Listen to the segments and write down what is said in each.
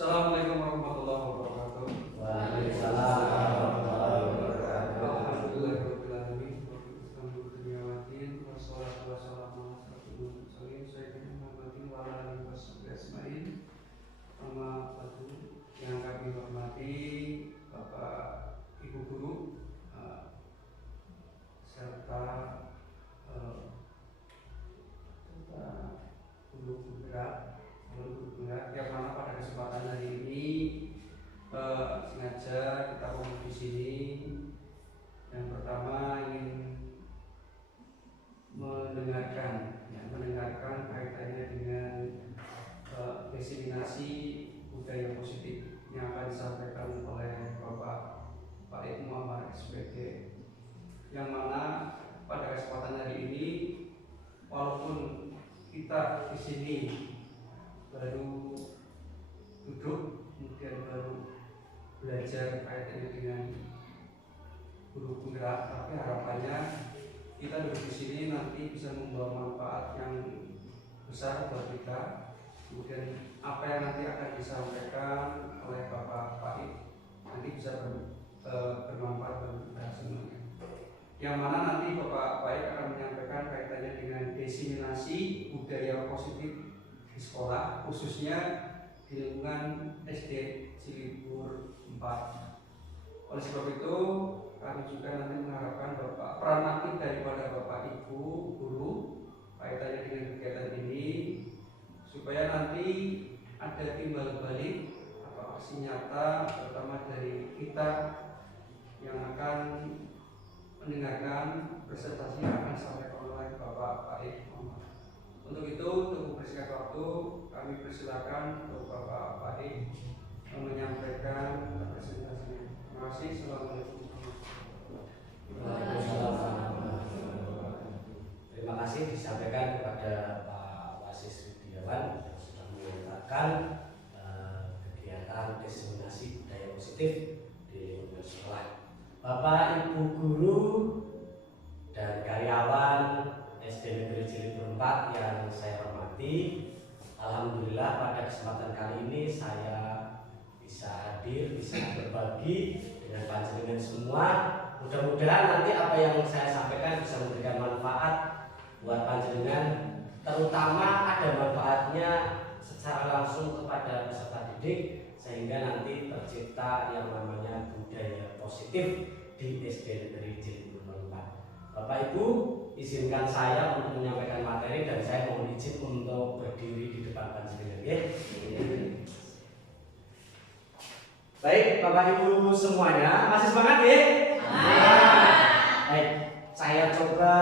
Assalamualaikum warahmatullahi wabarakatuh. Waalaikumsalam warahmatullahi wabarakatuh. Alhamdulillahirabbil alamin. Wassalatu wassalamu ala asyrofil mursalin sayyidina Muhammadin wa ala alihi washabihi ajmain. Amma ba'du. Yang kami hormati Bapak Ibu guru serta guru penggerak yang mana pada kesempatan hari ini sengaja kita kumpul di sini. Yang pertama ingin mendengarkan kaitannya dengan diseminasi budaya positif yang akan disampaikan oleh Bapak Pak Muhammad SPG, yang mana pada kesempatan hari ini walaupun kita di sini baru duduk kemudian baru belajar kaitannya dengan guru penggerak, tapi harapannya kita duduk di sini nanti bisa membawa manfaat yang besar buat kita. Kemudian apa yang nanti akan disampaikan oleh Bapak Faik nanti bisa bermanfaat bagi kita semuanya. Yang mana nanti Bapak Faik akan menyampaikan kaitannya dengan diseminasi budaya positif di sekolah, khususnya di lingkungan SD Cilibur 4. Oleh sebab itu kami juga nanti mengharapkan peran aktif daripada Bapak Ibu guru kaitannya dengan kegiatan ini, supaya nanti ada timbal balik atau aksi nyata terutama dari kita yang akan mendengarkan presentasi yang akan disampaikan oleh Bapak Faik Muhammad. Untuk itu, untuk mempersingkat waktu, kami persilakan untuk Bapak Faik menyampaikan presentasinya. Terima kasih. Assalamualaikum. Terima kasih disampaikan kepada Pak Wasis Widiawan yang sudah menyatakan kegiatan diseminasi budaya positif di lingkungan sekolah. Bapak Ibu guru dan karyawan SD Negeri Cilibur 4 yang saya hormati, alhamdulillah pada kesempatan kali ini saya bisa hadir, bisa berbagi dengan panjenengan semua. Mudah-mudahan nanti apa yang saya sampaikan bisa memberikan manfaat buat panjenengan, terutama ada manfaatnya secara langsung kepada peserta didik, sehingga nanti tercipta yang namanya budaya positif di SD Negeri Cilibur 4. Bapak Ibu, izinkan saya untuk menyampaikan materi dan saya mohon izin untuk berdiri di depan panjenengan, ya. Baik, Bapak Ibu semuanya, masih semangat ya? Baik, saya coba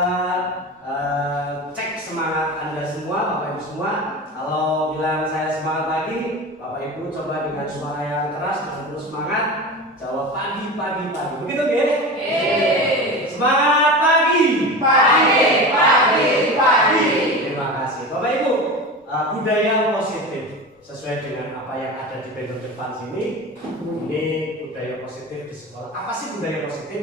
cek semangat Anda semua, Bapak Ibu semua. Kalau bilang saya semangat pagi, Bapak Ibu coba dengan suara yang keras dan terus semangat jawab pagi. Begitu ya? Semangat pagi. Terima kasih. Bapak Ibu, budaya positif sesuai dengan apa yang ada di banner depan sini. Ini budaya positif di sekolah. Apa sih budaya positif?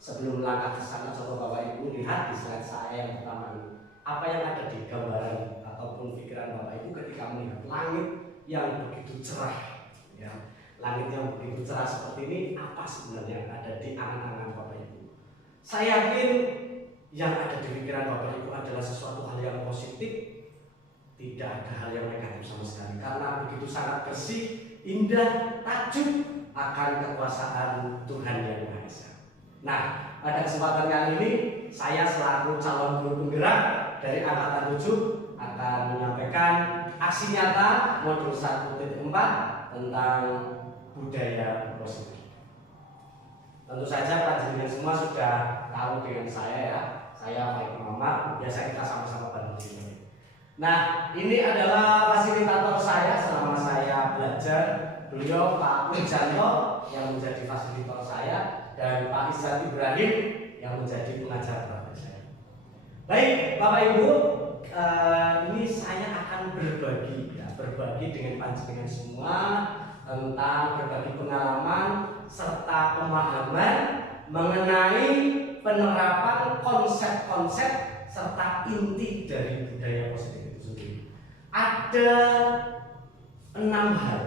Sebelum melangkah ke sana, coba Bapak Ibu lihat di slide saya yang pertama ini. Apa yang ada di gambaran ataupun pikiran Bapak Ibu ketika melihat langit yang begitu cerah, ya. Langit yang begitu cerah seperti ini, apa sebenarnya yang ada di angan-angan Bapak Ibu? Saya yakin yang ada di pikiran Bapak Ibu adalah sesuatu hal yang positif, tidak ada hal yang negatif sama sekali, karena begitu sangat bersih, indah, takjub akan kekuasaan Tuhan Yang Maha Esa. Nah, pada kesempatan kali ini saya selaku calon guru penggerak dari angkatan 7 akan menyampaikan aksi nyata modul 1.4 tentang budaya positif. Tentu saja panjenengan semua sudah tahu dengan saya, ya. Saya Faik Muhammad, biasa kita sama-sama bantu ini. Nah, ini adalah fasilitator saya selama saya belajar. Beliau Pak Pujanto yang menjadi fasilitator saya, dan Pak Izzat Ibrahim yang menjadi pengajar praktek saya. Baik, Bapak Ibu, ini saya akan berbagi dengan panjenengan semua tentang berbagi pengalaman serta pemahaman mengenai penerapan konsep-konsep serta inti dari budaya positif itu sendiri. Ada 6 hal,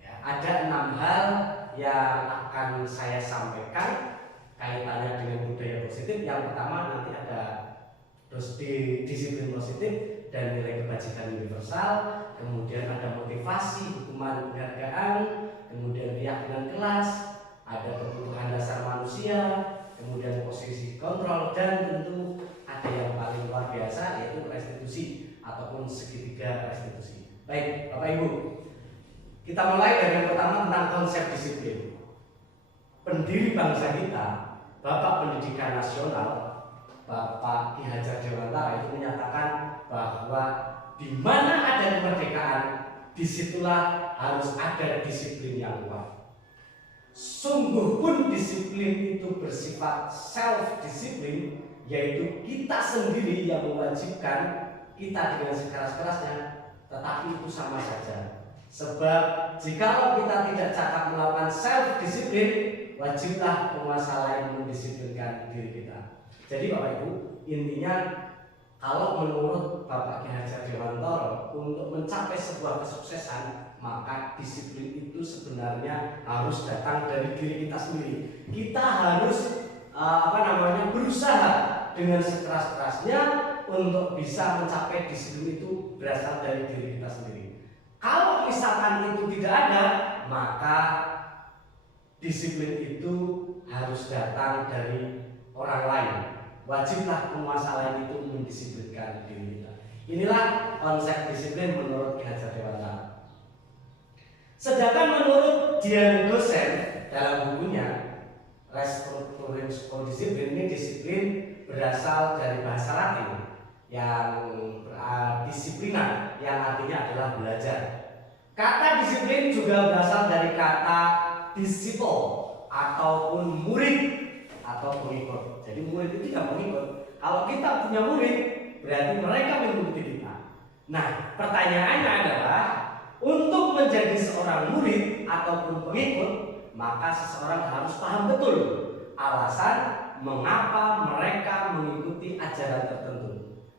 ya, ada 6 hal yang akan saya sampaikan kaitannya dengan budaya positif. Yang pertama nanti ada disiplin positif dan nilai kebajikan universal, kemudian ada motivasi, hukuman penghargaan, kemudian keyakinan kelas, ada kebutuhan dasar manusia, kemudian posisi kontrol, dan tentu ada yang paling luar biasa yaitu restitusi ataupun segitiga restitusi. Baik, Bapak Ibu, kita mulai dari yang pertama tentang konsep disiplin. Pendiri bangsa kita, Bapak Pendidikan Nasional, Bapak Ki Hajar Dewantara itu menyatakan bahwa di mana ada kemerdekaan, disitulah harus ada disiplin yang kuat. Sungguh pun disiplin itu bersifat self-disiplin, yaitu kita sendiri yang mewajibkan kita dengan sekeras-kerasnya, tetapi itu sama saja. Sebab jika kita tidak cakap melakukan self-disiplin, wajiblah penguasa lain mendisiplinkan diri kita. Jadi Bapak Ibu, intinya kalau menurut Bapak Ki Hajar Dewantara, untuk mencapai sebuah kesuksesan, maka disiplin itu sebenarnya harus datang dari diri kita sendiri. Kita harus berusaha dengan sekeras-kerasnya untuk bisa mencapai disiplin itu berasal dari diri kita sendiri. Kalau misalkan itu tidak ada, maka disiplin itu harus datang dari orang lain. Wajiblah penguasa lain itu mendisiplinkan diri kita. Inilah konsep disiplin menurut Ki Hajar Dewantara. Sedangkan menurut Dian Gosen dalam bukunya Restrukturing Sekolah Disiplin, ini disiplin berasal dari bahasa Latin yang disiplina, yang artinya adalah belajar. Kata disiplin juga berasal dari kata disipo ataupun murid atau pengikut. Jadi murid itu tidak pengikut. Kalau kita punya murid, berarti mereka mengikuti kita. Nah, pertanyaannya adalah untuk menjadi seorang murid ataupun pengikut, maka seseorang harus paham betul alasan mengapa mereka mengikuti ajaran tertentu.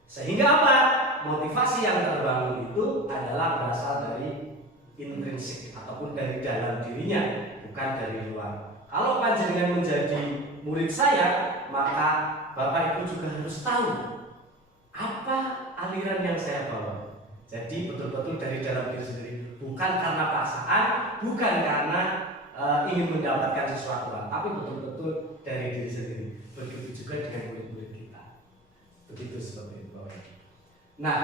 Sehingga apa? Motivasi yang terbangun itu adalah berasal dari intrinsik ataupun dari dalam dirinya, bukan dari luar. Kalau panjenengan menjadi murid saya, maka Bapak Ibu juga harus tahu apa aliran yang saya bawa. Jadi betul-betul dari dalam diri sendiri, bukan karena paksaan, bukan karena ingin mendapatkan sesuatu, tapi betul-betul dari diri sendiri. Begitu juga dengan murid-murid kita. Begitu seperti itu. Nah,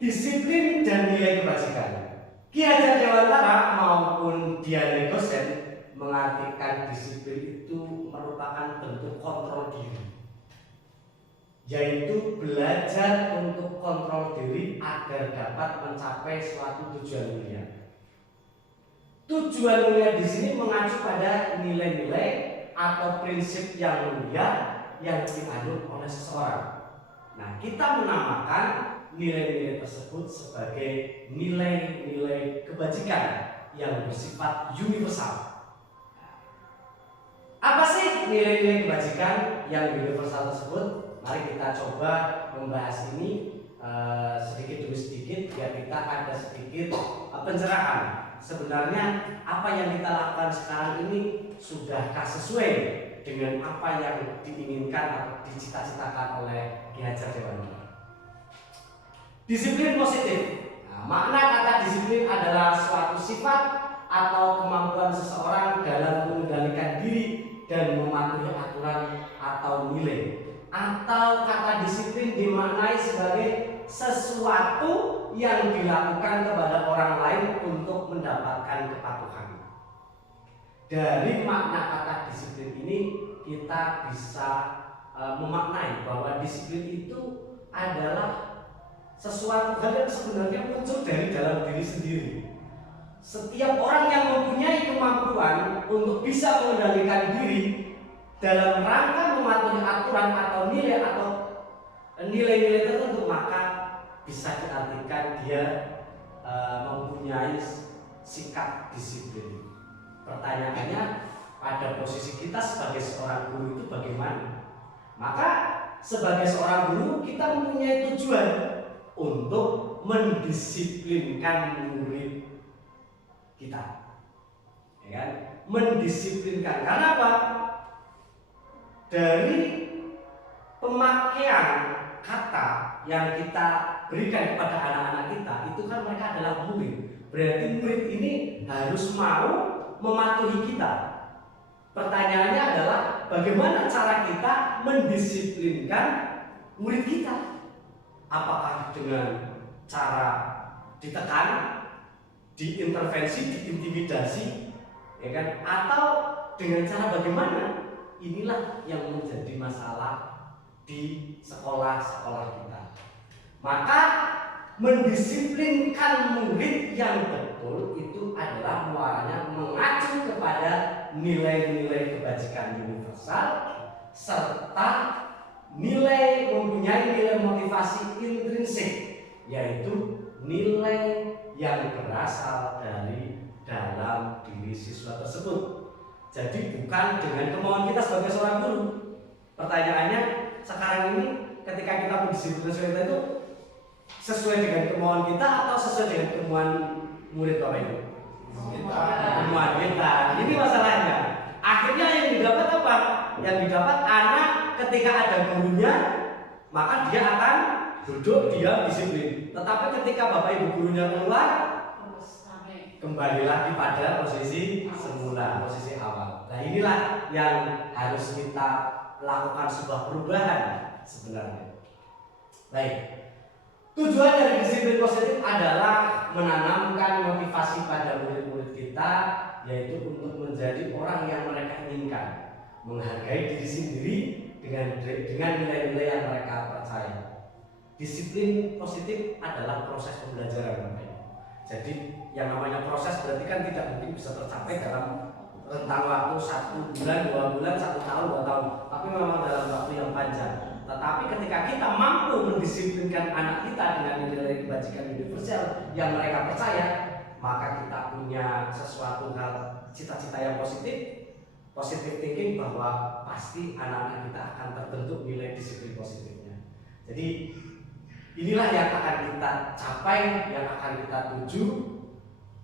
disiplin dan nilai kebajikan. Ki Hajar Dewantara maupun Dian Gosen mengartikan disiplin itu merupakan bentuk kontrol diri, yaitu belajar untuk kontrol diri agar dapat mencapai suatu tujuan mulia. Tujuan mulia di sini mengacu pada nilai-nilai atau prinsip yang mulia yang dianut oleh seseorang. Nah, kita menamakan nilai-nilai tersebut sebagai nilai-nilai kebajikan yang bersifat universal. Apa sih nilai-nilai kebajikan yang universal tersebut? Mari kita coba membahas ini sedikit demi sedikit, biar kita ada sedikit pencerahan. Sebenarnya apa yang kita lakukan sekarang ini sudahkah sesuai dengan apa yang diinginkan atau dicita-citakan oleh Ki Hajar Dewantara? Disiplin positif. Nah, makna kata disiplin adalah suatu sifat atau kemampuan seseorang dalam mengendalikan diri dan mematuhi aturan atau nilai. Atau kata disiplin dimaknai sebagai sesuatu yang dilakukan kepada orang lain untuk mendapatkan kepatuhan. Dari makna kata disiplin ini kita bisa memaknai bahwa disiplin itu adalah sesuatu hal yang sebenarnya muncul dari dalam diri sendiri. Setiap orang yang mempunyai kemampuan untuk bisa mengendalikan diri dalam rangka mematuhi aturan atau nilai-nilai tertentu, maka bisa diartikan dia mempunyai sikap disiplin. Pertanyaannya, pada posisi kita sebagai seorang guru itu bagaimana? Maka sebagai seorang guru kita mempunyai tujuan untuk mendisiplinkan murid kita, ya kan? Mendisiplinkan. Karena apa? Dari pemakaian kata yang kita berikan kepada anak-anak kita, itu kan mereka adalah murid. Berarti murid ini harus mau mematuhi kita. Pertanyaannya adalah bagaimana cara kita mendisiplinkan murid kita? Apakah dengan cara ditekan, diintervensi, diintimidasi, ya kan? Atau dengan cara bagaimana? Inilah yang menjadi masalah di sekolah-sekolah kita. Maka mendisiplinkan murid yang betul itu adalah muaranya mengacu kepada nilai-nilai kebajikan universal serta mempunyai nilai motivasi intrinsik, yaitu nilai yang berasal dari dalam diri siswa tersebut. Jadi bukan dengan kemauan kita sebagai seorang guru. Pertanyaannya sekarang ini ketika kita mendisiplinkan siswa itu sesuai dengan kemauan kita atau sesuai dengan kemauan murid Bapak Ibu? Kemauan kita. Ini masalahnya. Akhirnya yang didapat apa? Yang didapat anak ketika ada gurunya, maka dia akan duduk diam disiplin. Tetapi ketika Bapak Ibu gurunya keluar, kembali lagi pada posisi semula, posisi awal. Nah inilah yang harus kita lakukan sebuah perubahan sebenarnya. Baik. Tujuan dari disiplin positif adalah menanamkan motivasi pada murid-murid kita, yaitu untuk menjadi orang yang mereka inginkan, menghargai diri sendiri dengan nilai-nilai yang mereka percaya. Disiplin positif adalah proses pembelajaran, Bapak Ibu. Jadi yang namanya proses berarti kan tidak mungkin bisa tercapai dalam rentang waktu 1 bulan, 2 bulan, 1 tahun, 2 tahun, tapi memang dalam waktu yang panjang. Tetapi ketika kita mampu mendisiplinkan anak kita dengan nilai kebajikan universal yang mereka percaya, maka kita punya sesuatu hal, cita-cita yang positif thinking bahwa pasti anak-anak kita akan terbentuk nilai disiplin positifnya. Jadi inilah yang akan kita capai, yang akan kita tuju.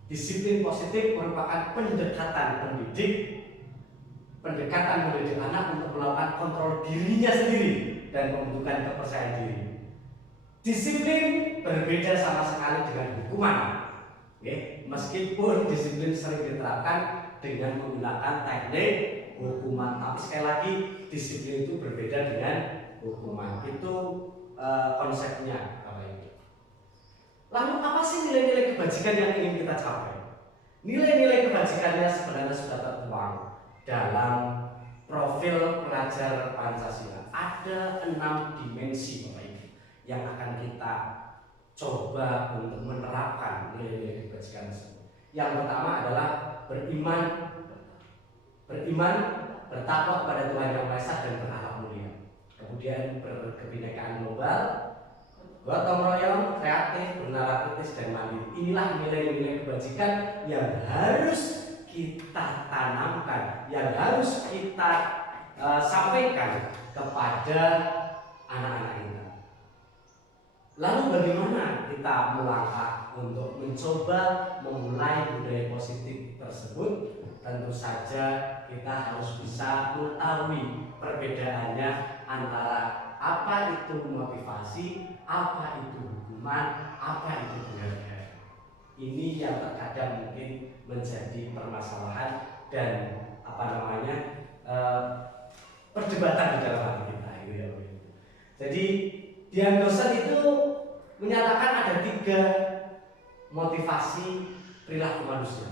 Disiplin positif merupakan pendekatan mendidik anak untuk melakukan kontrol dirinya sendiri dan pembentukan kepercayaan diri. Disiplin berbeda sama sekali dengan hukuman. Meskipun disiplin sering diterapkan dengan menggunakan teknik hukuman, tapi sekali lagi disiplin itu berbeda dengan hukuman. Itu konsepnya. Lalu apa sih nilai-nilai kebajikan yang ingin kita capai? Nilai-nilai kebajikannya sebenarnya sudah tertuang dalam profil pelajar Pancasila. Ada 6 dimensi Bapak Ibu yang akan kita coba untuk menerapkan nilai-nilai kebajikan tersebut. Yang pertama adalah beriman, bertakwa kepada Tuhan Yang Maha Esa dan berakhlak mulia. Kemudian berkebinekaan global, gotong royong, kreatif, bernalar kritis dan mandiri. Inilah nilai-nilai kebajikan yang harus kita tanamkan, yang harus kita sampaikan kepada anak-anak kita. Lalu bagaimana kita melangkah untuk mencoba memulai budaya positif tersebut? Tentu saja kita harus bisa mengetahui perbedaannya antara apa itu motivasi, apa itu hukuman, apa itu penghargaan. Ini yang terkadang mungkin menjadi permasalahan dan perdebatan di dalam hati kita. Jadi Dian Dosen itu menyatakan ada 3 motivasi perilaku manusia.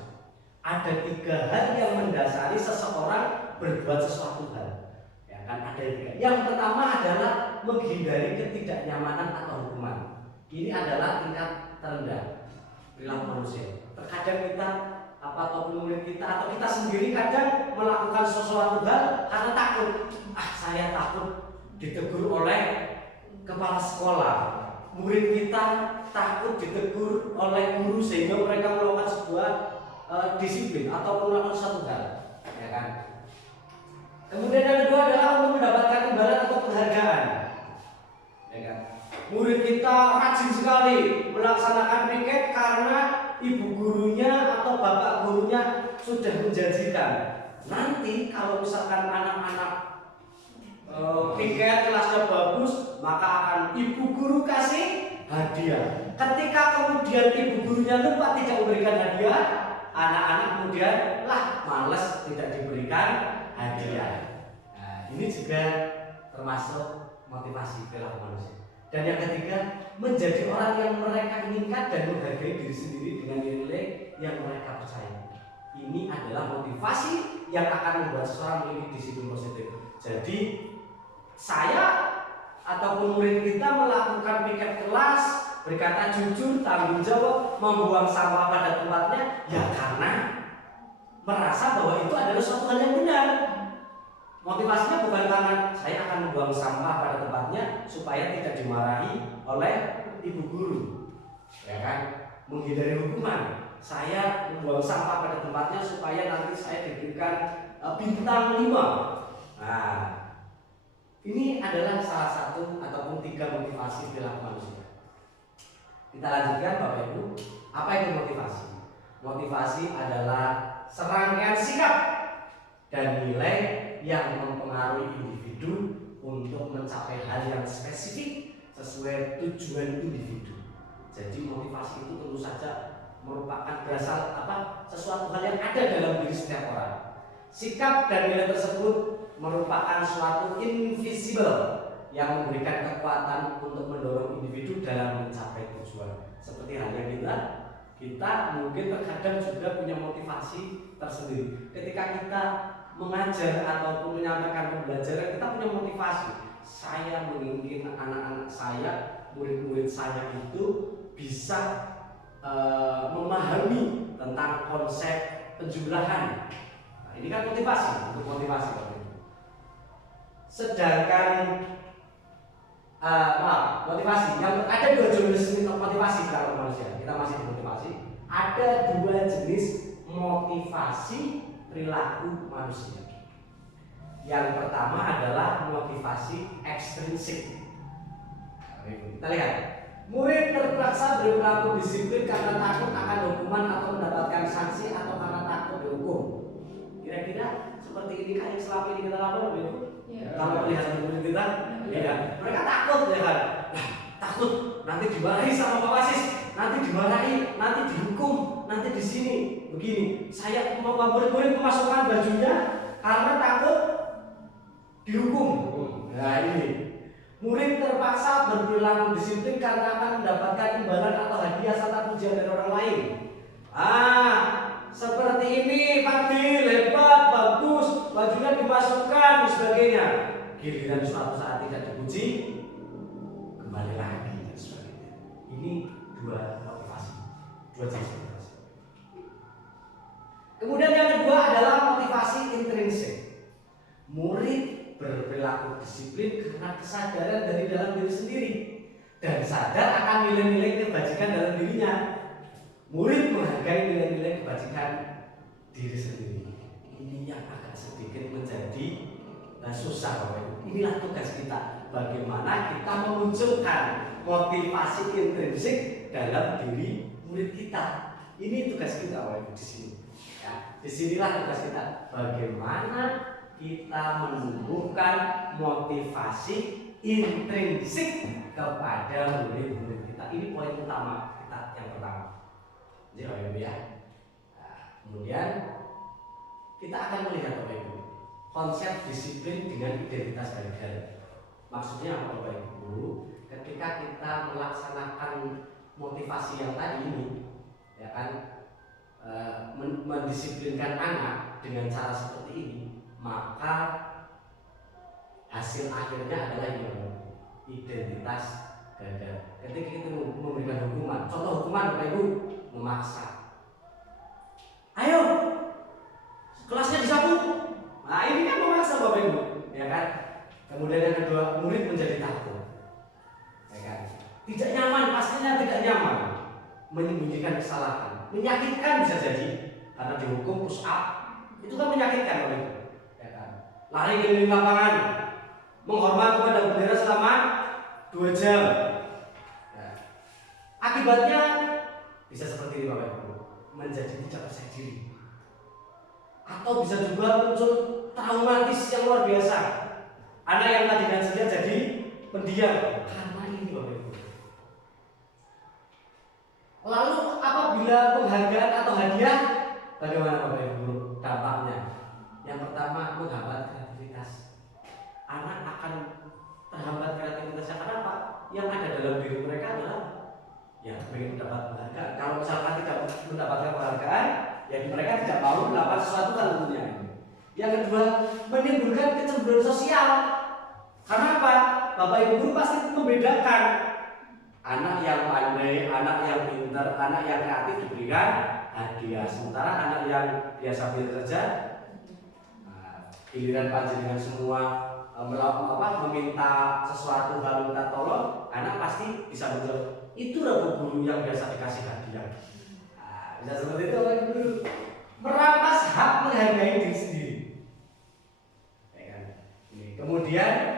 Ada 3 hal yang mendasari seseorang berbuat sesuatu hal. Ya kan, ada 3. Yang pertama adalah menghindari ketidaknyamanan atau hukuman. Ini adalah tingkat terendah perilaku manusia. Terkadang kita ataupun murid kita atau kita sendiri kadang melakukan sesuatu hal karena takut. Saya takut ditegur oleh kepala sekolah. Murid kita takut ditegur oleh guru sehingga mereka melakukan sebuah disiplin atau melakukan satu hal, ya kan? Kemudian yang kedua adalah untuk mendapatkan imbalan atau penghargaan, ya kan? Murid kita rajin sekali melaksanakan piket karena ibu gurunya atau bapak gurunya sudah menjanjikan, nanti kalau misalkan anak-anak tiket kelasnya bagus, maka akan ibu guru kasih hadiah. Ketika kemudian ibu gurunya lupa tidak memberikan hadiah, anak-anak kemudian males tidak diberikan hadiah. Nah, ini juga termasuk motivasi perilaku manusia. Dan yang ketiga, menjadi orang yang mereka inginkan dan menghargai diri sendiri dengan nilai yang mereka percaya. Ini adalah motivasi yang akan membuat seseorang memiliki disiplin positif. Jadi saya ataupun murid kita melakukan piket kelas, berkata jujur, tanggung jawab, membuang sampah pada tempatnya, ya karena merasa bahwa itu adalah suatu hal yang benar. Motivasinya bukan karena saya akan membuang sampah pada tempatnya supaya tidak dimarahi oleh ibu guru, ya kan, menghindari hukuman. Saya membuang sampah pada tempatnya supaya nanti saya diberikan bintang 5. Nah, ini adalah salah satu ataupun 3 motivasi perilaku manusia. Kita lanjutkan Bapak Ibu. Apa itu motivasi? Motivasi adalah serangkaian sikap dan nilai yang mempengaruhi individu untuk mencapai hal yang spesifik sesuai tujuan individu. Jadi motivasi itu tentu saja merupakan berasal sesuatu hal yang ada dalam diri setiap orang. Sikap dan nilai tersebut merupakan suatu invisible yang memberikan kekuatan untuk mendorong individu dalam mencapai tujuan. Seperti halnya kita mungkin terkadang juga punya motivasi tersendiri. Ketika kita mengajar ataupun menyampaikan pembelajaran, kita punya motivasi. Saya menginginkan anak-anak saya, murid-murid saya itu bisa memahami tentang konsep penjumlahan. Nah, ini kan motivasi, untuk motivasi. Sedangkan motivasi yang ada 2 jenis motivasi dalam manusia. Kita masih di motivasi. Ada 2 jenis motivasi perilaku manusia. Yang pertama adalah motivasi ekstrinsik. Kita lihat, murid terpaksa berperilaku disiplin karena takut akan hukuman atau mendapatkan sanksi atau karena takut dihukum. Kira-kira seperti ini kan yang selama ini kita lakukan, ya. Kalau melihat murid kita, ya, mereka takut, ya kan? Takut nanti dimarahi sama Pak Wasis, nanti dimarahi, nanti dihukum, nanti di sini begini. Saya mau murid-murid memasukkan bajunya karena takut dihukum. Nah ini, murid terpaksa berperilaku disiplin karena akan mendapatkan imbalan atau hadiah serta pujian dari orang lain. Seperti ini, Fadil, hebat, bagus, bajunya dimasukkan dan sebagainya. Giliran suatu saat tidak dipuji, kembali lagi dan sebagainya. Ini 2 motivasi, 2 jenis motivasi. Kemudian yang kedua adalah motivasi intrinsik. Murid berperilaku disiplin karena kesadaran dari dalam diri sendiri dan sadar akan nilai-nilai kebajikan dalam dirinya. Murid menghargai nilai-nilai kebajikan diri sendiri. Ini yang agak sedikit menjadi susah, Bapak Ibu. Inilah tugas kita. Bagaimana kita memunculkan motivasi intrinsik dalam diri murid kita. Ini tugas kita, Bapak Ibu, di sini. Ya, disinilah tugas kita. Bagaimana kita menumbuhkan motivasi intrinsik kepada murid-murid kita. Ini poin utama kita yang pertama. Jadi Bapak Ibu ya. Kemudian kita akan melihat Bapak Ibu konsep disiplin dengan identitas diri. Maksudnya apa Bapak Ibu? Ketika kita melaksanakan motivasi yang tadi ini, ya kan, mendisiplinkan anak dengan cara seperti ini, maka hasil akhirnya adalah identitas ganda. Ketika kita memberikan hukuman, contoh hukuman Bapak Ibu, memaksa. Ayo, kelasnya disapu. Nah ini kan memaksa Bapak Ibu, ya kan? Kemudian yang kedua, murid menjadi takut, ya kan? Tidak nyaman, pastinya tidak nyaman, menyembunyikan kesalahan, menyakitkan bisa jadi karena dihukum push up, itu kan menyakitkan Bapak Ibu, ya kan? Lari keliling lapangan, menghormat kepada bendera selama 2 jam. Ya. Akibatnya bisa seperti ini Bapak Ibu. menjadi tidak percaya diri, atau bisa juga muncul traumatis yang luar biasa. Anak yang tadinya ceria jadi pendiam karena ini Bapak Ibu. Lalu apabila penghargaan atau hadiah, bagaimana Bapak Ibu dampaknya? Yang pertama, menghambat kreativitas. Anak akan terhambat kreativitasnya karena apa? Yang ada dalam diri mereka adalah ya pengen dapat penghargaan. Kalau misalkan tidak mendapatkan penghargaan, ya mereka tidak mau melakukan sesuatu kan tentunya. Yang kedua, menimbulkan kecemburuan sosial. Karena apa? Bapak Ibu guru pasti membedakan anak yang pandai, anak yang pintar, anak yang kreatif diberikan hadiah. Sementara anak yang biasa-biasa saja, giliran panjenengan semua meminta sesuatu hal minta tolong, anak pasti bisa menjawab, itu loh guru yang biasa dikasih hadiah. Bisa seperti itu Bapak Ibu. Merampas hak menghargai diri sendiri. Kemudian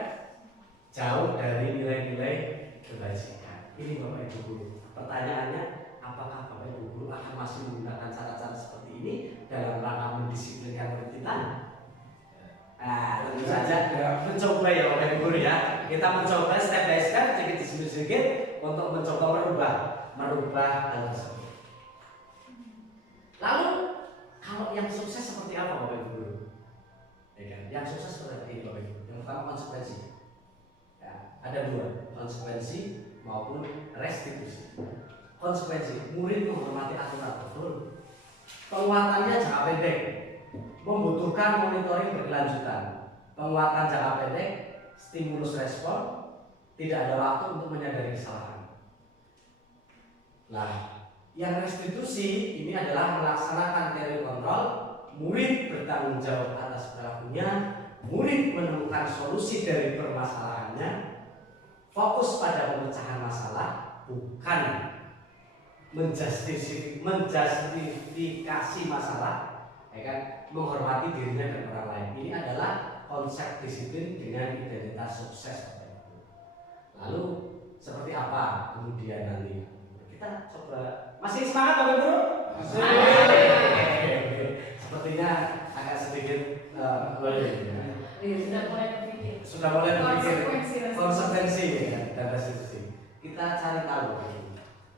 jauh dari nilai-nilai kebajikan. Ini Bapak Ibu guru. Pertanyaannya, apakah Bapak Ibu guru akan masih menggunakan cara-cara seperti ini dalam rangka mendisiplinkan murid kita? Tentu saja mencoba ya Bapak Ibu guru ya. Kita mencoba step by step, sedikit-sedikit untuk mencoba merubah hal tersebut. Lalu kalau yang sukses seperti apa Bapak Ibu guru? Yang sukses seperti ini Bapak Ibu. Yang pertama konsekuensi. Ya, ada dua, konsekuensi maupun restitusi. Konsekuensi, murid menghormati aturan betul. Penguatannya jangka pendek, membutuhkan monitoring berkelanjutan. Penguatan jangka pendek, stimulus respon, tidak ada waktu untuk menyadari kesalahan. Nah, yang restitusi ini adalah melaksanakan teori kontrol. Murid bertanggung jawab atas perilakunya, murid menemukan solusi dari permasalahannya, fokus pada pemecahan masalah, bukan menjustifikasi masalah, ya kan? Menghormati dirinya dan orang lain. Ini adalah konsep disiplin dengan identitas sukses. Lalu seperti apa kemudian nanti? Kita coba. Masih semangat Bapak Guru? Masih. Sepertinya agak sedikit sudah mulai berpikir konsekuensi dan restitusi. Kita cari tahu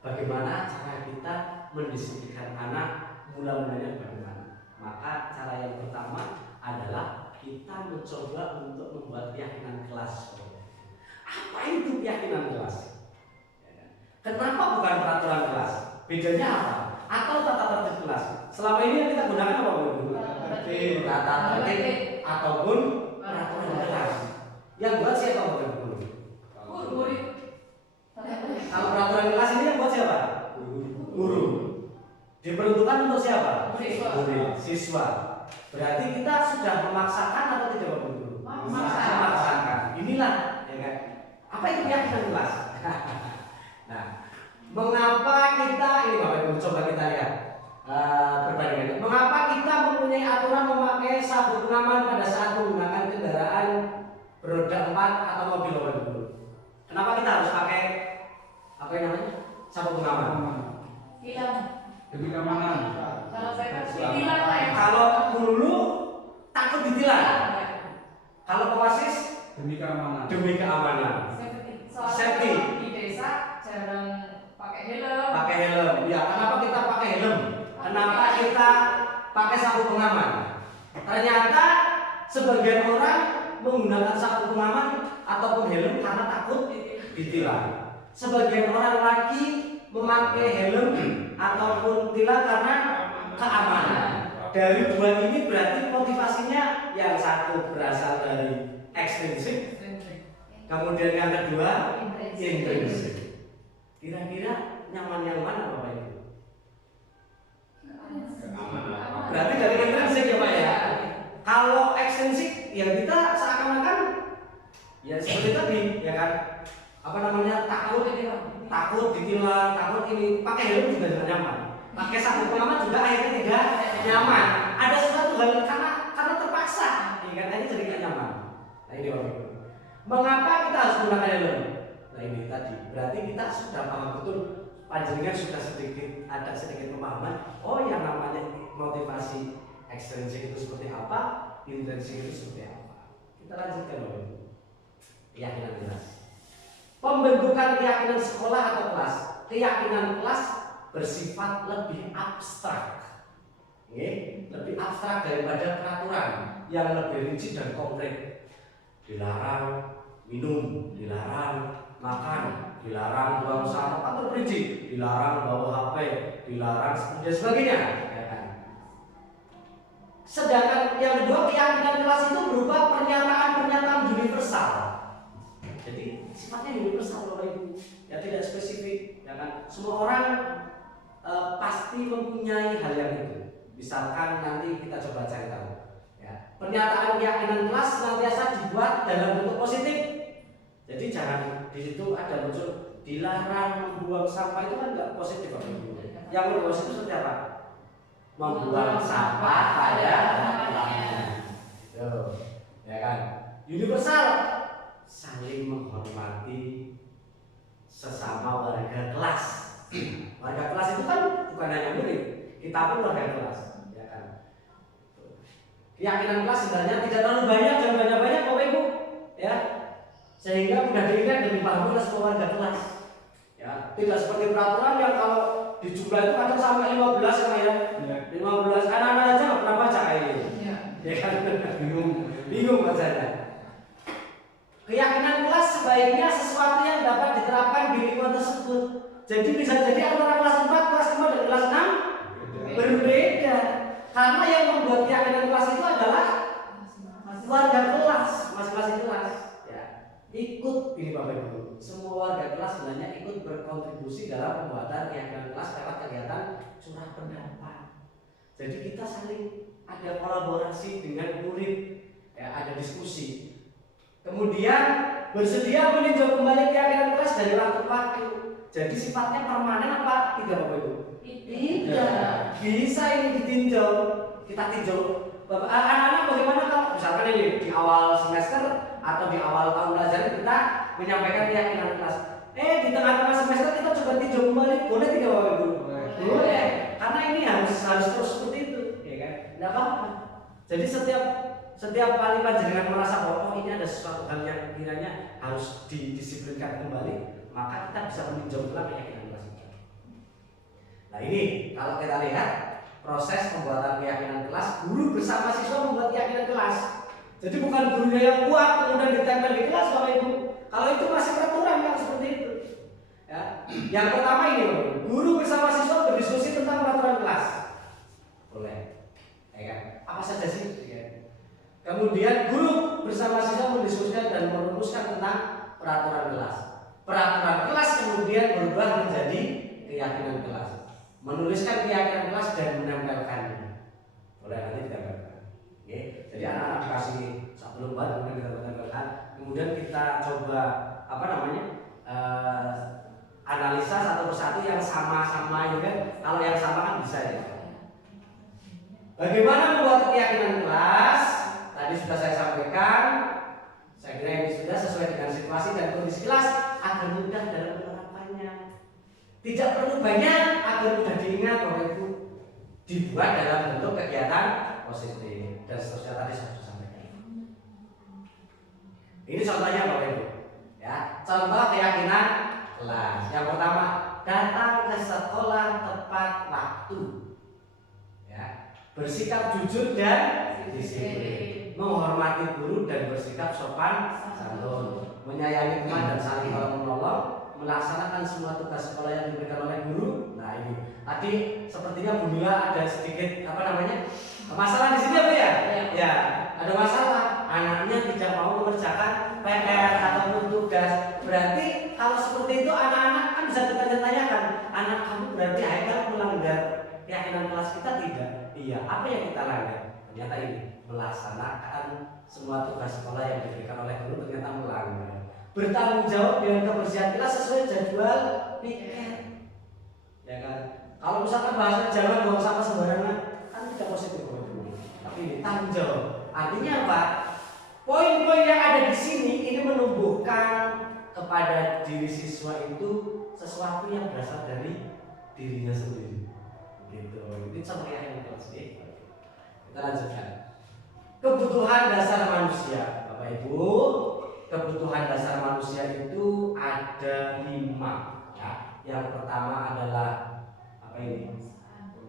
bagaimana cara kita mendisiplinkan anak, mulanya bagaimana. Maka cara yang pertama adalah kita mencoba untuk membuat keyakinan kelas. Apa itu keyakinan kelas? Kenapa bukan peraturan kelas? Bedanya apa? Atau tata tertib kelas? Selama ini yang kita gunakan apa Bu? Tata tertib ataupun peraturan kelas. Yang buat siapa Bu? Murid. Kalau peraturan kelas ini yang buat siapa? Guru. Diperuntukkan untuk siapa? Murid, siswa. Berarti kita sudah memaksakan atau tidak Bapak Guru? Memaksakan. Inilah ya kan. Apa itu keyakinan kelas? Nah, mengapa kita ini Bapak Ibu coba kita lihat perbandingannya. Mengapa kita mempunyai aturan memakai sabuk pengaman pada saat menggunakan kendaraan beroda 4 atau mobil Bapak Ibu? Kenapa kita harus pakai apa yang namanya? Sabuk pengaman? Hilang. Demi keamanan. Kalau saya kan ditilang lah ya. Kalau dulu takut ditilang. Kalau pewasis Demi keamanan. demi keamanan. Soalnya Safety. di desa jarang pakai helm. Pakai helm. Ya, kenapa kita pakai helm? Kenapa kita pakai sabuk pengaman? Ternyata sebagian orang menggunakan sabuk pengaman ataupun helm karena takut ditilang. Sebagian orang lagi memakai helm ataupun tilang karena keamanan. Dari dua ini berarti motivasinya yang satu berasal dari ekstrinsik, kemudian yang kedua intrinsik. Kira-kira nyaman yang mana Bapak Ibu? Berarti dari intrinsik ya Pak ya. Kalau ekstrinsik ya kita seakan-akan ya seperti tadi ya kan. Apa namanya takut ditilang, takut ini. Pakai helm juga tidak nyaman. Pakai sabuk pengaman juga akhirnya tidak nyaman. Ada sesuatu hal karena terpaksa. Ya kan ini jadi tidak nyaman. Nah ini Bapak Ibu. Mengapa kita harus menggunakan helm? Nah ini tadi berarti kita sudah paham betul panjenengan sudah ada sedikit pemahaman, oh yang namanya motivasi ekstrinsik itu seperti apa, intrinsik itu seperti apa. Kita lanjutkan Bapak Ibu. Keyakinan kelas. Pembentukan keyakinan sekolah atau kelas. Keyakinan kelas bersifat lebih abstrak. Lebih abstrak daripada peraturan yang lebih rinci dan konkret. Dilarang minum, dilarang makan, dilarang buang sampah atau terperinci, dilarang bawa HP, dilarang dan sebagainya. Ya kan? Sedangkan yang kedua, keyakinan kelas itu berupa pernyataan-pernyataan universal. Jadi sifatnya universal Bapak Ibu, ya tidak spesifik. Ya kan? Semua orang pasti mempunyai hal yang itu. Misalkan nanti kita coba cari tahu. Ya. Pernyataan keyakinan kelas senantiasa dibuat dalam bentuk positif. Jadi jangan di situ ada muncul dilarang membuang sampah, itu kan nggak positif Bapak Ibu. Yang positif seperti apa? Membuang sampah pada tempatnya. Ya kan? Universal, saling menghormati sesama warga kelas. Warga kelas itu kan bukan hanya murid, kita pun warga kelas. Ya kan? Keyakinan kelas sebenarnya tidak terlalu banyak dan banyak-banyak Bapak Ibu. Ya. Sehingga mudah diingat dan dipahami oleh semua warga kelas. Ya, tidak seperti peraturan yang kalau di jumlah itu kadang sampai 15 kan ya. 15 anak-anak aja nggak pernah baca kayak ini. Ya kan? Bingung bacanya. Keyakinan kelas sebaiknya sesuatu yang dapat diterapkan di lingkungan tersebut. Jadi bisa jadi antara kelas 4, kelas 5 dan kelas 6 berbeda. Karena yang membuat keyakinan kelas itu adalah warga kelas, masing-masing kelas. Ikut ini Bapak Ibu, semua warga kelas sebenarnya ikut berkontribusi dalam pembuatan keyakinan kelas lewat kegiatan curah pendapat. Jadi kita saling ada kolaborasi dengan murid, ya, ada diskusi. Kemudian bersedia meninjau kembali keyakinan kelas dari waktu ke waktu. Jadi sifatnya permanen apa tidak Bapak Ibu? Tidak. Bisa ini ditinjau, kita tinjau. Anak-anak bagaimana kalau misalkan ini di awal semester atau di awal tahun belajar kita menyampaikan keyakinan kelas. Di tengah-tengah semester kita coba tinjau kembali, boleh tidak Bapak Ibu? Boleh. Karena ini harus terus seperti itu, ya kan? Tidak apa-apa. Jadi setiap kali panjenengan merasa bahwa ini ada sesuatu hal yang kiranya harus didisiplinkan kembali, maka kita bisa meninjau ulang keyakinan kelas itu. Nah ini kalau kita lihat proses pembuatan keyakinan kelas, guru bersama siswa membuat keyakinan kelas. Jadi bukan gurunya yang kuat kemudian ditempel di kelas Bapak Ibu. Kalau itu masih peraturan yang seperti itu. Ya. Yang pertama ini, guru bersama siswa berdiskusi tentang peraturan kelas. Boleh. Ya kan? Apa saja sih? Ya. Kemudian guru bersama siswa mendiskusikan dan merumuskan tentang peraturan kelas. Peraturan kelas kemudian berubah menjadi keyakinan kelas. Menuliskan keyakinan kelas dan menempelkannya. Boleh nanti ditempelkan. Oke. Jadi anak-anak dikasih satu lembar kemudian kita tempelkan. Kemudian kita coba analisa satu persatu yang sama-sama itu kan. Kalau yang sama kan bisa ya. Bagaimana membuat keyakinan kelas? Tadi sudah saya sampaikan. Saya kira ini sudah sesuai dengan situasi dan kondisi kelas agar mudah dalam penerapannya. Tidak perlu banyak agar mudah diingat Bapak Ibu. Dibuat dalam bentuk kegiatan positif dan seterusnya tadi saya sudah sampaikan. Ini contohnya Bapak Ibu. Ya, contoh keyakinan kelas. Yang pertama, datang ke sekolah tepat waktu. Ya, bersikap jujur dan disiplin, menghormati guru dan bersikap sopan santun, menyayangi teman dan saling menolong, melaksanakan semua tugas sekolah yang diberikan oleh guru. Nah ini tadi sepertinya Bu Mila ada sedikit masalah di sini apa ya? Ya, ada masalah. Anaknya tidak mau mengerjakan PR ataupun tugas. Berarti kalau seperti itu anak-anak kan bisa ditanya-tanyakan, anak kamu berarti Haikal melanggar keyakinan kelas kita tidak? Iya, apa yang kita langgar? Ternyata ini melaksanakan semua tugas sekolah yang diberikan oleh guru ternyata melanggar. Bertanggung jawab dengan kebersihan kelas sesuai jadwal piket. Ya kan? Kalau misalkan bahasa jangan buang sampah sembarangan, kan tidak positif dulu. Tapi ini tanggung jawab. Artinya apa? Poin-poin yang ada di sini ini menumbuhkan kepada diri siswa itu sesuatu yang berasal dari dirinya sendiri. Gitu. Ini contoh yang kelas B. Kita lanjutkan. Kebutuhan dasar manusia, Bapak Ibu. Kebutuhan dasar manusia itu ada 5. Ya. Yang pertama adalah apa ini?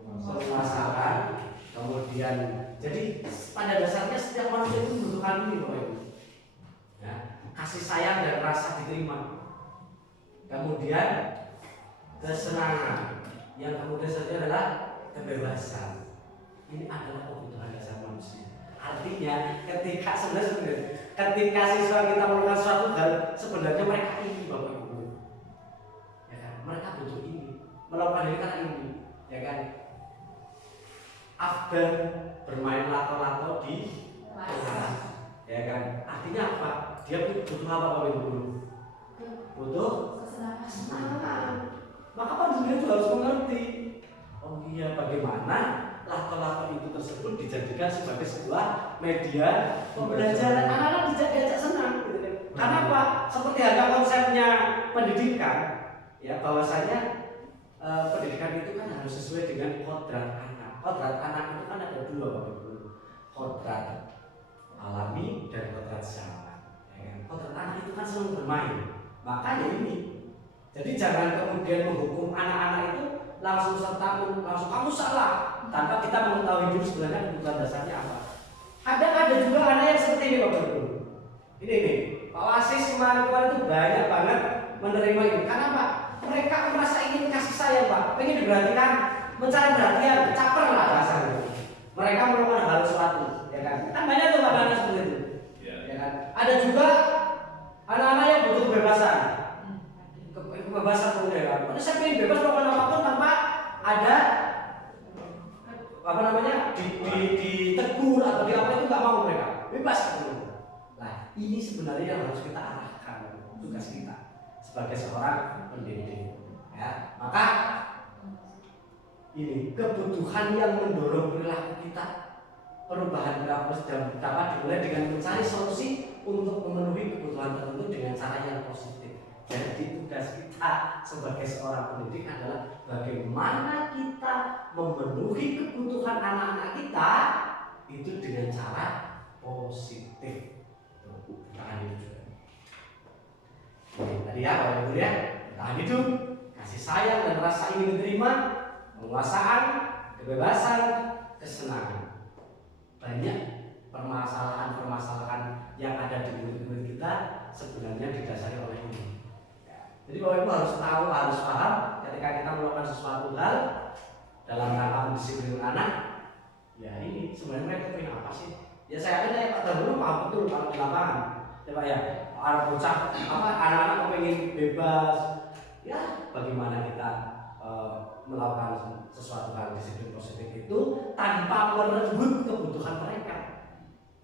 Penguasaan. Kemudian, jadi pada dasarnya setiap manusia itu membutuhkan ini, Bapak Ibu. Ya. Kasih sayang dan rasa diterima. Kemudian kesenangan. Yang kemudian selanjutnya adalah kebebasan. Ini adalah kebutuhan dasar manusia. Artinya ketika siswa kita melakukan suatu hal, sebenarnya mereka ini, Bapak Ibu, ya kan? Mereka butuh ini, melakukan ini karena ini, ya kan? Afdan bermain lato-lato di kelas, ya kan? Artinya apa? Dia butuh apa, Bapak Ibu? Butuh kesenangan. Maka pendidik itu harus mengerti. Oh iya, bagaimana lato-lato itu tersebut dijadikan sebagai sebuah media pembelajaran. Anak-anak diajak senang. Karena apa? Seperti ada konsepnya pendidikan, ya bahwasanya pendidikan itu kan harus sesuai dengan kodrat anak. Kodrat anak itu kan ada 2, Bapak Ibu. Kodrat alami dan kodrat syahwat. Ya, kodrat anak itu kan senang bermain. Makanya ini. Jadi jangan kemudian menghukum anak-anak itu langsung serta langsung kamu salah tanpa kita mengetahui dulu sebenarnya kebutuhan dasarnya apa. Ada juga anak yang seperti ini, Bapak Ibu. Ini Pak Wasis kemarin itu banyak banget menerima ini. Karena apa? Mereka merasa ingin kasih sayang, Pak. Pengen diperhatikan, mencari perhatian, caper lah rasanya. Mereka melakukan hal sesuatu, ya kan? Kan banyak tuh anak-anak seperti itu. Ya kan? Ada juga anak-anak yang butuh kebebasan. Kebebasan kemudian. Karena saya ingin bebas melakukan apapun tanpa ada apa namanya ditegur atau di apa itu nggak mau mereka. Bebas gitu. Nah, ini sebenarnya yang harus kita arahkan tugas kita sebagai seorang pendidik. Ya, maka ini kebutuhan yang mendorong perilaku kita, perubahan perilaku dapat dimulai dengan mencari solusi untuk memenuhi kebutuhan tertentu dengan cara yang positif. Jadi tugas kita sebagai seorang pendidik adalah bagaimana kita memenuhi kebutuhan anak-anak kita itu dengan cara positif. Tahan hidup juga. Tadi ya, Bapak Ibu ya, tahan hidup, kasih sayang dan rasa ingin diterima, penguasaan, kebebasan, kesenangan. Banyak permasalahan-permasalahan yang ada di murid-murid kita sebenarnya didasari oleh ini. Jadi Bapak Ibu harus tahu, harus paham ketika kita melakukan sesuatu hal dalam rangka mendisiplin anak. Ya ini sebenarnya mereka pengen apa sih? Ya saya yakin Pak Dahulu paham betul kalau di lapangan. Ya Pak ya, para bocah apa anak-anak pengen bebas. Ya bagaimana kita melakukan sesuatu hal disiplin positif itu tanpa merenggut kebutuhan mereka.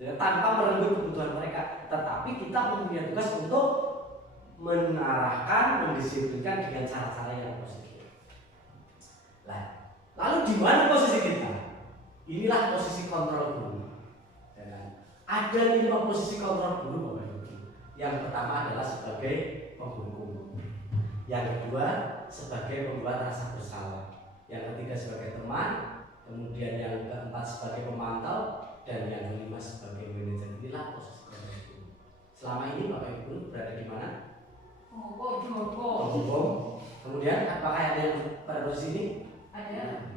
Ya, tanpa merenggut kebutuhan mereka, tetapi kita mempunyai tugas untuk mengarahkan, mendisiplinkan dengan cara-cara yang positif. Nah, lalu di mana posisi kita? Inilah posisi kontrol guru. Ada 5 posisi kontrol guru, Bapak Ibu. Yang pertama adalah sebagai penghukum. Yang kedua sebagai pembuat rasa bersalah. Yang ketiga sebagai teman. Kemudian yang keempat sebagai pemantau. Dan yang kelima sebagai manajer. Inilah posisi kontrol guru. Selama ini Bapak Ibu berada di mana? Penghukum. Kemudian apakah ada yang pada posisi ini? Ada.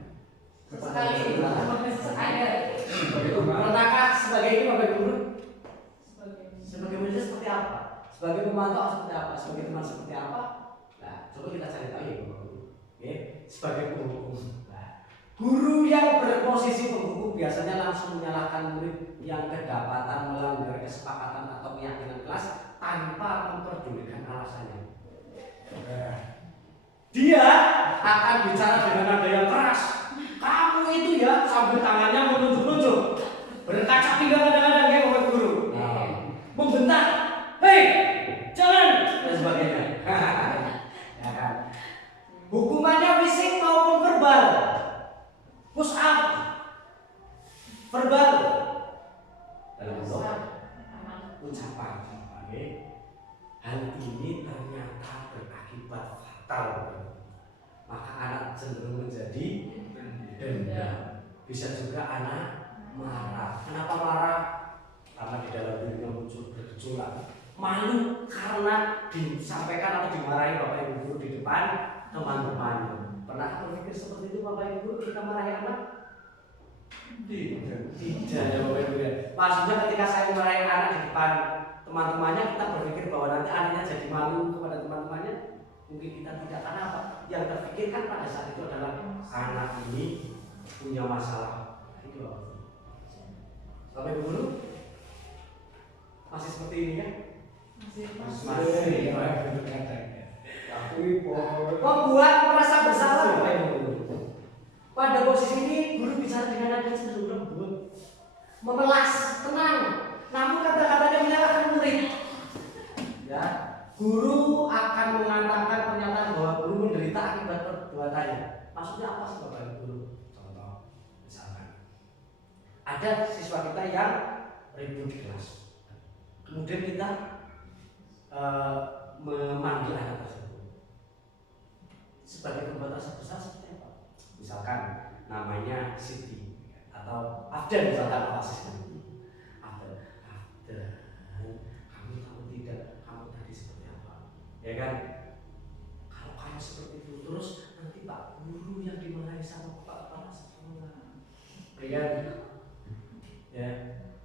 Sekali. Ada. Pernahkah sebagai ini Bapak Ibu? Sebagai manajer seperti apa? Sebagai pemantau seperti apa? Sebagai teman seperti apa? Nah, coba kita cari tahu ya Bapak Ibu. Oke, sebagai penghukum. Nah, guru yang berposisi penghukum biasanya langsung menyalahkan murid yang kedapatan melanggar kesepakatan atau keyakinan kelas tanpa memperdulikan alasannya. Dia akan bicara dengan nada yang keras. Kamu itu ya sambil tangannya menunjuk-nunjuk, berkaca pinggang kadang-kadang kayak Bapak Guru. Membentak, hei, jangan dan sebagainya. Ya kan? Hukumannya fisik maupun verbal, push up, verbal, dalam bentuk ucapan. Hal ini fatal, maka anak cenderung menjadi dendam. Bisa juga anak marah. Kenapa marah? Karena di dalam dirinya muncul bergejolak, malu karena disampaikan atau dimarahi bapak ibu guru di depan teman-temannya. Pernah berpikir seperti itu bapak ibu guru ketika marahi anak? Tidak ya bapak ibu ya. Maksudnya ketika saya marahi anak di depan teman-temannya, kita berpikir bahwa nanti anaknya jadi malu kepada teman-temannya. Mungkin kita tidak. Karena apa? Yang terpikirkan pada saat itu adalah anak ini punya masalah. Itu bapak ibu guru masih seperti ini kan? Masih. Membuat merasa bersalah bapak ibu guru. Pada posisi ini guru bicara dengan nada cenderung lembut, memelas, tenang. Namun kata-katanya menyalahkan murid. Ya, guru akan mengatakan pernyataan bahwa guru menderita akibat perbuatannya. Maksudnya apa sih bapak ibu guru? Contoh, misalkan ada siswa kita yang ribut di kelas. Kemudian kita memanggil anak tersebut sebagai pembuat rasa bersalah seperti apa? Misalkan namanya Siti atau Afdan misalkan apa sih? Afdan, kamu tahu tidak kamu tadi seperti apa? Ya kan? Kalau kamu seperti itu terus nanti Pak Guru yang dimarahi sama Pak Kepala Sekolah. Ya kan? Ya.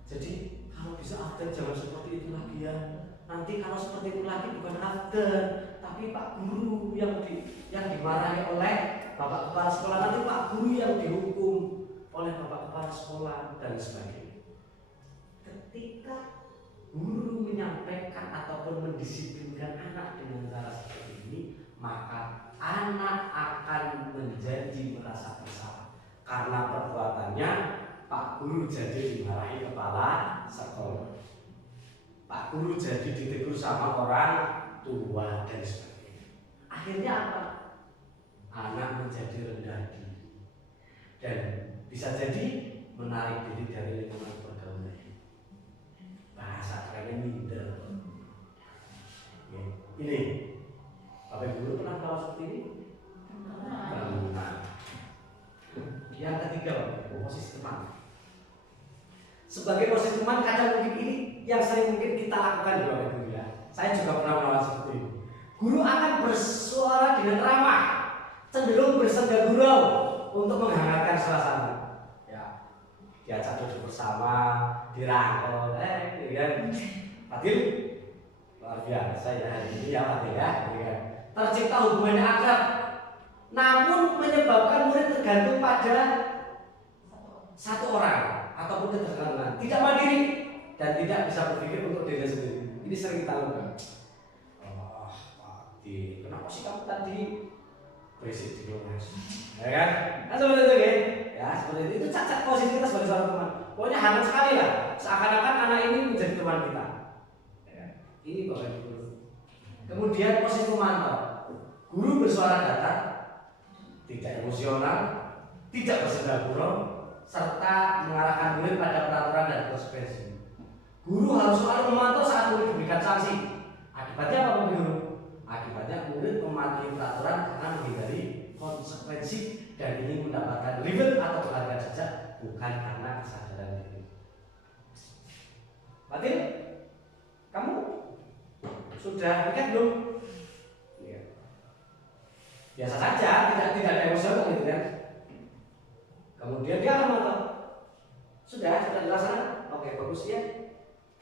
Jadi kalau bisa Afdan jangan seperti itu lagi ya. Nanti kalau seperti itu lagi bukan Afdan, tapi Pak Guru yang dimarahi oleh Bapak Kepala Sekolah, nanti Pak Guru yang dihukum oleh Bapak Kepala Sekolah dan sebagainya. Ketika guru menyampaikan ataupun mendisiplinkan anak dengan cara seperti ini, maka anak akan menjadi merasa bersalah karena perbuatannya Pak Guru jadi dimarahi Kepala Sekolah. Pak Guru jadi ditegur sama orang tua dan sebagainya. Akhirnya apa? Anak menjadi rendah diri dan bisa jadi menarik diri dari lingkungan pergaulan. Bahasa kerennya minder. Ya. Ini Bapak Ibu Guru pernah tahu seperti ini? Pernah. Yang ketiga, posisi teman. Sebagai posisi teman kadang mungkin ini yang sering mungkin kita lakukan di Bapak Ibu ya. Saya juga pernah mengalami seperti ini. Guru akan bersuara dengan ramah, cenderung bersenda gurau untuk menghangatkan suasana. Ya, diajak duduk bersama, dirangkul, kan? Fadil, luar biasa ya hari ini ya Fadil ya, kan? Tercipta hubungan yang akrab, namun menyebabkan murid tergantung pada satu orang ataupun ketergantungan, tidak mandiri dan tidak bisa berpikir untuk diri sendiri. Ini sering kita lakukan. Kenapa sih kamu tadi berisik di kelas? Ya kan? Kan seperti itu ya. Ya seperti itu. Itu cacat positivitas bagi seorang teman. Pokoknya hangat sekali lah. Seakan-akan anak ini menjadi teman kita. Ya. Ini Bapak Ibu Guru. Kemudian posisi pemantau. Guru bersuara datar, tidak emosional, tidak bersenda gurau, serta mengarahkan murid pada peraturan dan konsekuensi. Guru harus selalu memantau saat murid diberikan sanksi. Akibatnya apa Bapak Guru? Akibatnya murid mematuhi peraturan karena menghindari konsekuensi dan ingin mendapatkan reward atau penghargaan jejak, bukan karena kesadaran diri. Fatil, kamu sudah nikah belum? Ya. Biasa saja, tidak ada emosional gitu kan. Kemudian dia akan memantau. Sudah dilaksanakan? Oke, bagus ya.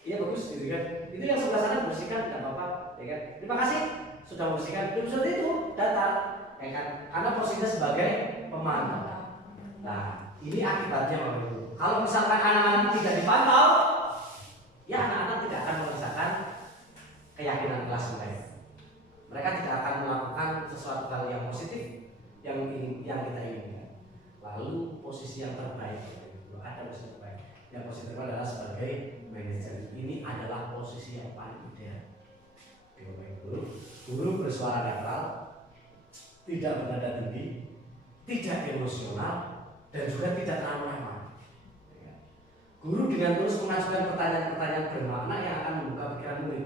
Iya bagus gitu kan. Itu yang sebelah sana bersihkan, tidak apa-apa, ya kan. Terima kasih sudah membersihkan. Itu seperti itu datar, ya kan. Karena posisinya sebagai pemantau. Nah, ini akibatnya Bapak. Kalau misalkan anak-anak tidak dipantau, ya anak-anak tidak akan merasakan keyakinan kelas mereka. Mereka tidak akan melakukan sesuatu hal yang positif yang kita inginkan. Lalu posisi yang terbaik, ada posisi terbaik. Yang positif adalah sebagai manajer. Ini adalah posisi yang paling ideal. Guru bersuara netral, tidak bernada tinggi, tidak emosional, dan juga tidak terlalu ramah. Guru dengan terus mengajukan pertanyaan-pertanyaan bermakna yang akan membuka pikiran murid.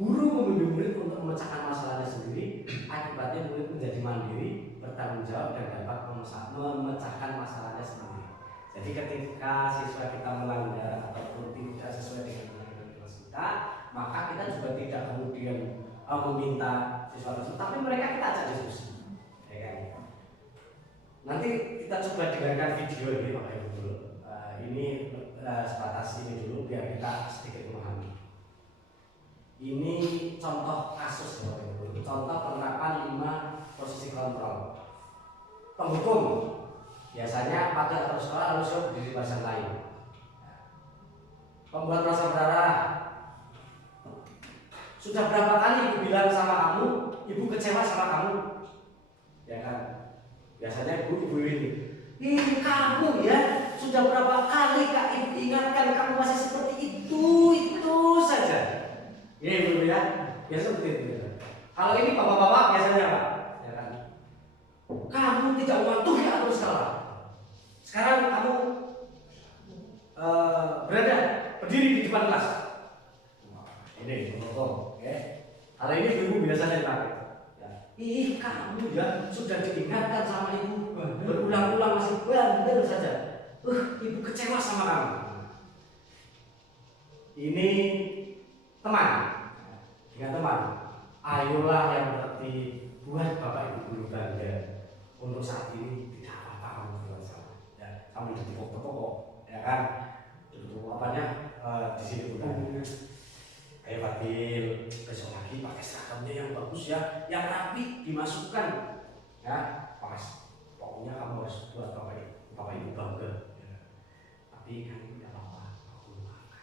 Guru membimbing murid untuk memecahkan masalahnya sendiri, akibatnya murid menjadi mandiri, bertanggung jawab dan dapat memecahkan masalahnya sendiri. Jadi ketika siswa kita melanggar ataupun tidak sesuai dengan nilai kelas kita, maka kita juga tidak kemudian meminta siswa tersebut, tapi mereka kita ajak diskusi. Ya kan? Nanti kita coba dengarkan video ini Bapak Ibu dulu. Ini sebatas ini dulu biar kita sedikit memahami. Ini contoh kasus ya Bapak Ibu. Contoh penerapan 5 posisi kontrol. Penghukum biasanya pada atau sekolah harus berdiri pasang lain. Pembuat rasa berdarah. Sudah berapa kali ibu bilang sama kamu, ibu kecewa sama kamu, ya kan? Biasanya ibu ini kamu ya, sudah berapa kali kak ibu ingatkan kamu masih seperti itu saja. Ya ibu ya, biasa seperti itu. Ya. Kalau ini bapak-bapak biasanya apa? Ya kan? Kamu tidak mematuhi aturan sekolah. Sekarang kamu berada berdiri di depan kelas. Ini contoh, oke. Hal ini ibu biasanya dipakai. Ya. Ih kamu ya sudah diingatkan sama ibu berulang-ulang masih bandel saja. Ibu kecewa sama kamu. Ini teman, dengan teman. Ayolah yang berarti buat bapak ibu guru bangga. Untuk saat ini tidak apa-apa kamu buat sama. Ya, sambil ditepuk-tepuk kok, ya kan? Ditepuk apanya di sini bukan. Kayak Fadil, besok lagi pakai seragamnya yang bagus ya, yang rapi dimasukkan, ya pas. Pokoknya kamu harus buat bapak ibu bangga. Ya. Tapi kan tidak apa-apa, aku lupakan.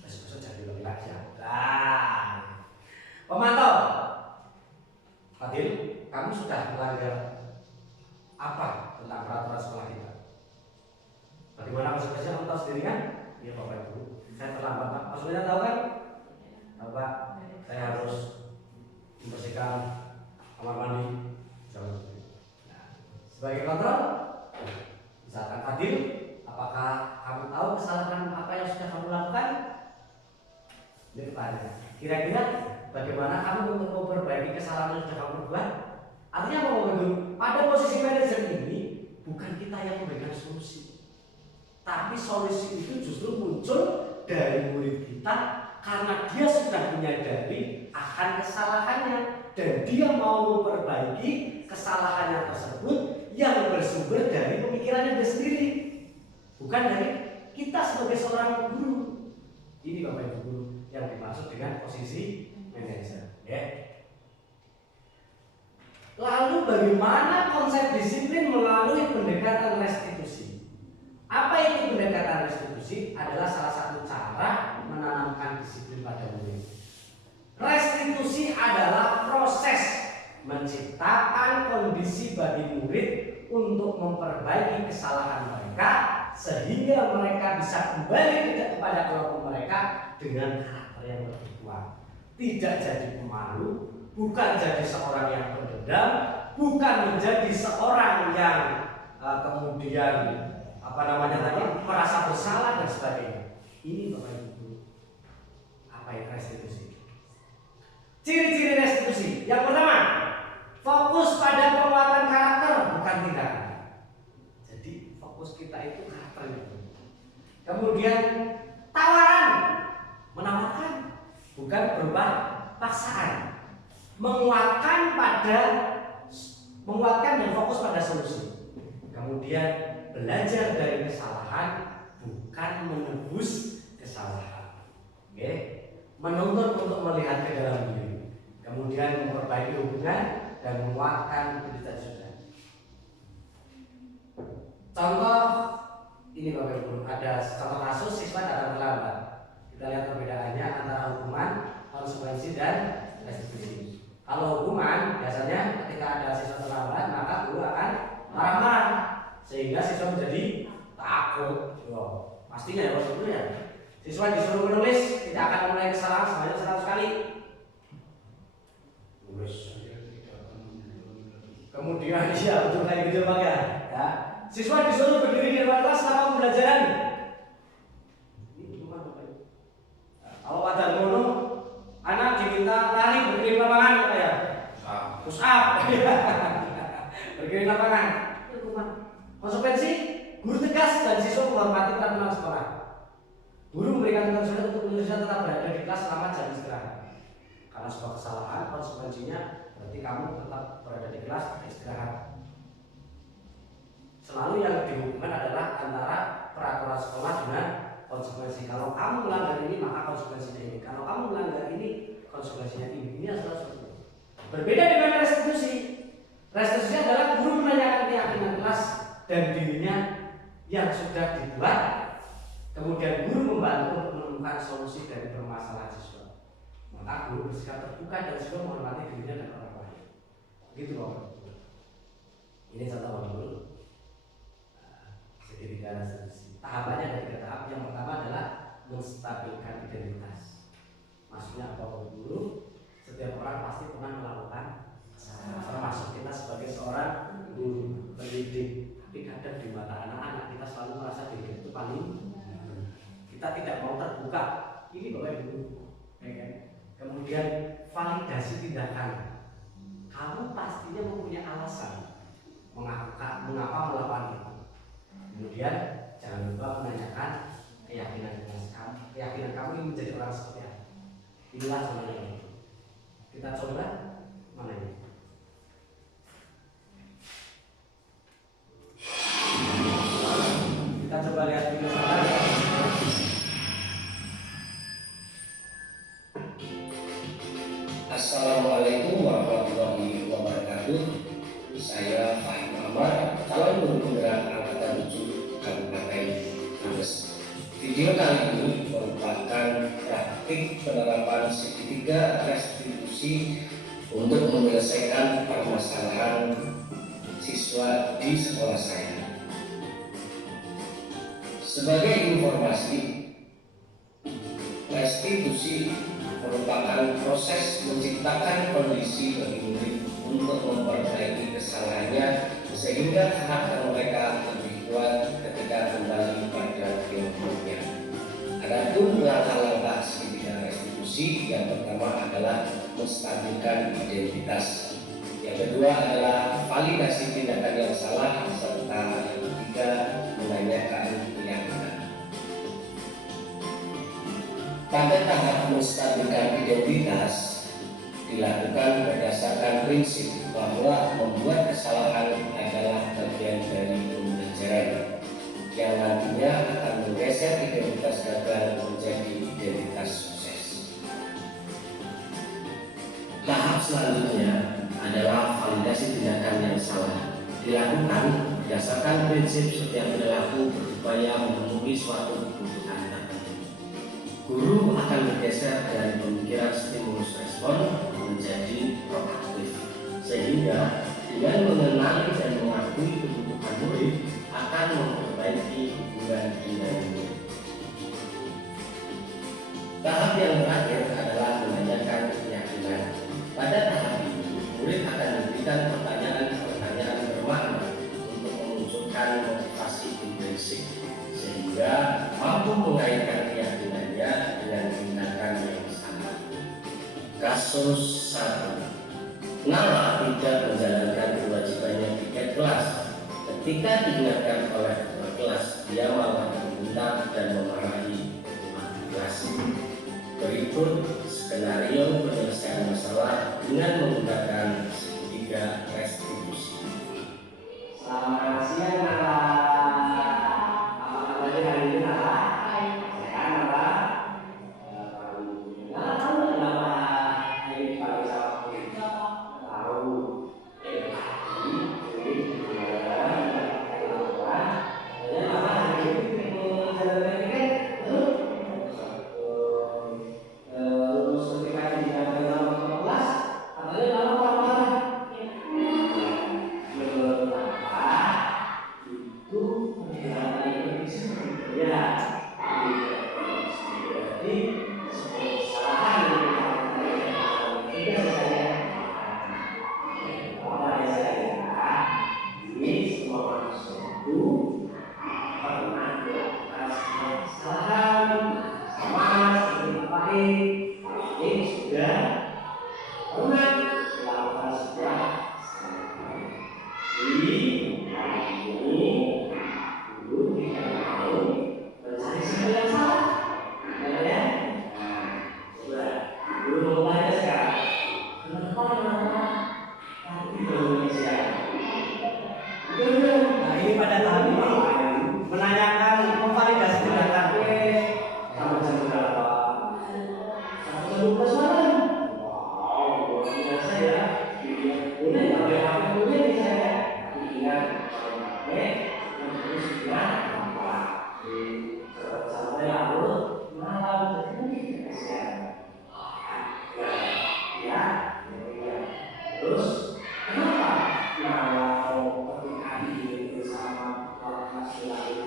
Besok-besok jadi lebih lagi ya. Nah, pemantau, Fadil, kamu sudah melanggar apa tentang peraturan sekolah kita? Bagaimana konsekuensinya kamu tahu sendiri kan? Iya bapak ibu, saya terlambat pak. Maksudnya tahu kan? Pak, saya harus membersihkan kamar mandi. Nah, sebagai kontrol, misalkan Fadil, apakah kamu tahu kesalahan apa yang sudah kamu lakukan? Ini pertanyaan. Kira-kira bagaimana kamu untuk memperbaiki kesalahan yang sudah kamu buat? Artinya apa Bapak Ibu? Pada posisi manajer ini bukan kita yang memberikan solusi, tapi solusi itu justru muncul dari murid kita. Karena dia sudah menyadari akan kesalahannya dan dia mau memperbaiki kesalahannya tersebut yang bersumber dari pemikirannya dia sendiri, bukan dari kita sebagai seorang guru. Ini Bapak Ibu guru yang dimaksud dengan posisi manajer. Ya. Lalu bagaimana konsep disiplin melalui pendekatan restitusi? Apa itu pendekatan restitusi? Adalah salah satu cara menanamkan disiplin pada murid. Restitusi adalah proses menciptakan kondisi bagi murid untuk memperbaiki kesalahan mereka sehingga mereka bisa kembali kepada kelompok mereka dengan karakter yang lebih kuat. Tidak jadi pemalu, bukan jadi seorang yang pendendam, bukan menjadi seorang yang kemudian merasa bersalah dan sebagainya. Ini Bapak Ibu, apa yang restitusi? Ciri-ciri restitusi. Yang pertama, fokus pada penguatan karakter, bukan tindakan. Jadi fokus kita itu karakternya. Kemudian tawaran, menawarkan, bukan berupa paksaan. Menguatkan dan fokus pada solusi. Kemudian belajar dari kesalahan, bukan menebus kesalahan. Oke? Menuntut untuk melihat ke dalam diri. Kemudian memperbaiki hubungan dan menguatkan identitas sudah. Contoh ini Bapak Ibu, ada contoh kasus siswa datang terlambat. Kita lihat perbedaannya antara hukuman, konsekuensi dan restitusi. Kalau hukuman biasanya ketika ada siswa terlambat maka guru akan marah-marah sehingga siswa menjadi takut. Pastinya ya maksudnya ya. Siswa disuruh menulis tidak akan mengulangi kesalahan sebanyak 100 kali. Tulis. Kemudian iya betul kayak gitu Pak ya. Siswa disuruh berdiri di depan kelas selama pembelajaran. Ini cuma Bapak Ibu. Kalau pada ngono anak diminta tegas dan siswa menghormati peraturan sekolah. Guru memberikan tugas surat untuk menyelesaikan tetap berada di kelas selama jam istirahat. Karena sebuah kesalahan, konsekuensinya berarti kamu tetap berada di kelas istirahat. Selalu yang dihubungkan adalah antara peraturan sekolah dengan konsekuensi. Kalau kamu melanggar ini maka konsekuensinya ini. Kalau kamu melanggar ini konsekuensinya ini. Ini adalah seperti itu. Berbeda dengan restitusi. Restitusi adalah guru menanyakan keyakinan kelas dan dirinya yang sudah dibuat. Kemudian guru membantu untuk menemukan solusi dari permasalahan siswa. Maka guru bersikap terbuka dan siswa menghormati dirinya dan orang lain. Begitu Bapak. Ini contoh Bapak dulu. Segitiga restitusi. Tahapannya ada 3 tahap. Yang pertama adalah menstabilkan identitas. Maksudnya apa Bapak Guru? Setiap orang pasti pernah melakukan kesalahan. Termasuk kita sebagai seorang guru pendidik. Tapi kadang di mata anak-anak kita selalu merasa diri kita itu paling. Kita tidak mau terbuka. Ini Bapak Ibu. Kemudian validasi tindakan. Kamu pastinya mempunyai alasan mengapa melakukan itu. Kemudian jangan lupa menanyakan keyakinan kamu ingin menjadi orang seperti apa. Inilah sebenarnya itu. Kita coba mana ini? Kita coba lihat video sekarang. Assalamualaikum warahmatullahi wabarakatuh. Saya Fahim Amar, calon guru penggerak angkatan 7 Kabupaten Brebes. Video kali ini merupakan praktik penerapan segitiga restitusi untuk menyelesaikan permasalahan siswa di sekolah saya. Sebagai informasi, restitusi merupakan proses menciptakan kondisi bagi murid untuk memperbaiki kesalahannya sehingga karakter mereka lebih kuat ketika kembali pada kelompoknya. Adapun langkah-langkah segitiga restitusi, yang pertama adalah menstabilkan identitas, yang kedua adalah validasi tindakan yang salah, serta yang ketiga menanyakan keyakinan. Pada tahap menstabilkan identitas dilakukan berdasarkan prinsip bahwa membuat kesalahan adalah bagian dari pembelajaran yang nantinya akan menggeser identitas gagal menjadi identitas sukses. Tahap selanjutnya adalah validasi tindakan yang salah, dilakukan berdasarkan prinsip setiap perilaku berupaya memenuhi suatu kebutuhan tertentu. Guru akan bergeser dari pemikiran stimulus respon menjadi proaktif, sehingga dengan mengenali dan mengakui kebutuhan murid akan memperbaiki hubungan dengan murid. Tahap yang terakhir adalah menanyakan keyakinan. Pada tahap ini, murid akan memberikan pertanyaan-pertanyaan bermakna untuk memunculkan motivasi intrinsik, sehingga mampu mengaitkan keyakinannya dengan tindakan yang sama. Kasus 1. Nala tidak menjalankan kewajibannya tiket kelas. Ketika diingatkan oleh ketua kelas, dia malah meminta dan memarahi ketua kelas. Berikut skenario penyelesaian masalah dengan menggunakan segitiga restitusi. Selamat siang Nala. Apa kabarnya hari ini Nala? Sehat Nala? Nala tahu nggak kenapa hari ini pagi sama kita? Tahu.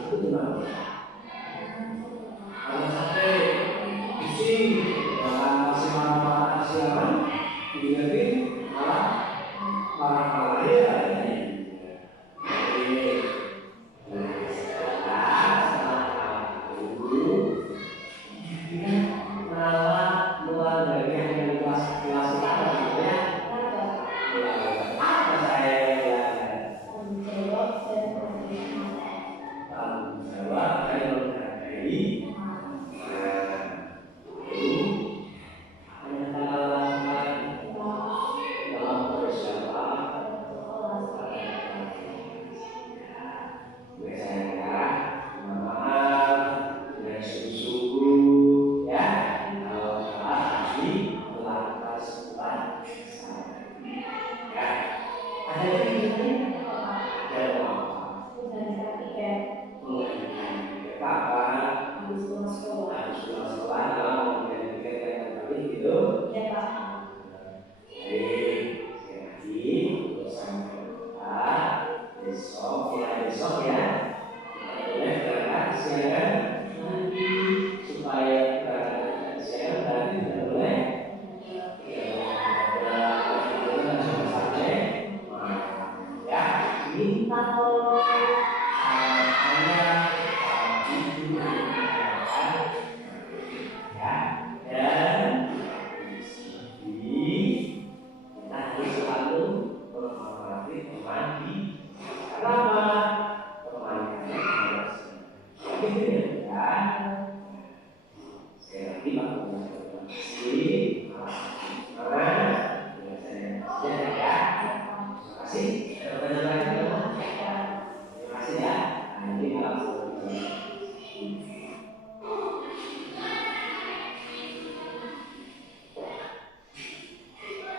itu gimana? Kalau sampai isi masih marah-marah siaran, jadi malah marah-marah ya.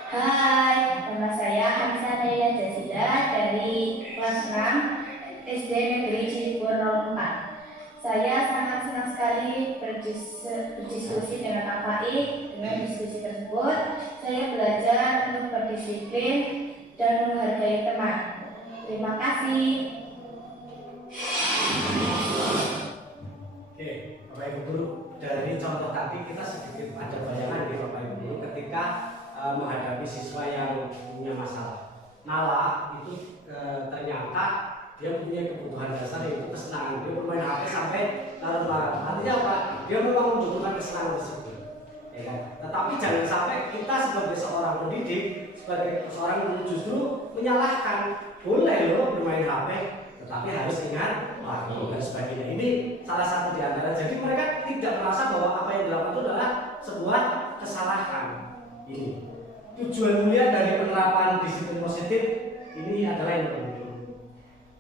Hai, nama saya Anissa Naya Jasida dari kelas 6 SD Negeri Cibubur 04. Saya sangat senang sekali berdiskusi dengan Pak Faik. Dengan diskusi tersebut, saya belajar untuk berdisiplin dan menghargai teman. Terima kasih. Oke, Bapak Ibu Guru, dari contoh tadi kita sedikit ada bayangan di Bapak Ibu Guru ketika menghadapi siswa yang punya masalah. Nala itu ternyata dia punya kebutuhan dasar yaitu kesenangan. Dia bermain HP sampai larut-larut. Artinya apa? Dia memang membutuhkan kesenangan tersebut. Ya kan? Tetapi jangan sampai kita sebagai seorang pendidik, sebagai seorang guru justru menyalahkan. Boleh loh bermain HP, tetapi harus ingat waktu dan sebagainya. Ini salah satu di antara. Jadi mereka tidak merasa bahwa apa yang dilakukan itu adalah sebuah kesalahan. Ini tujuan mulia dari penerapan disiplin positif ini adalah yang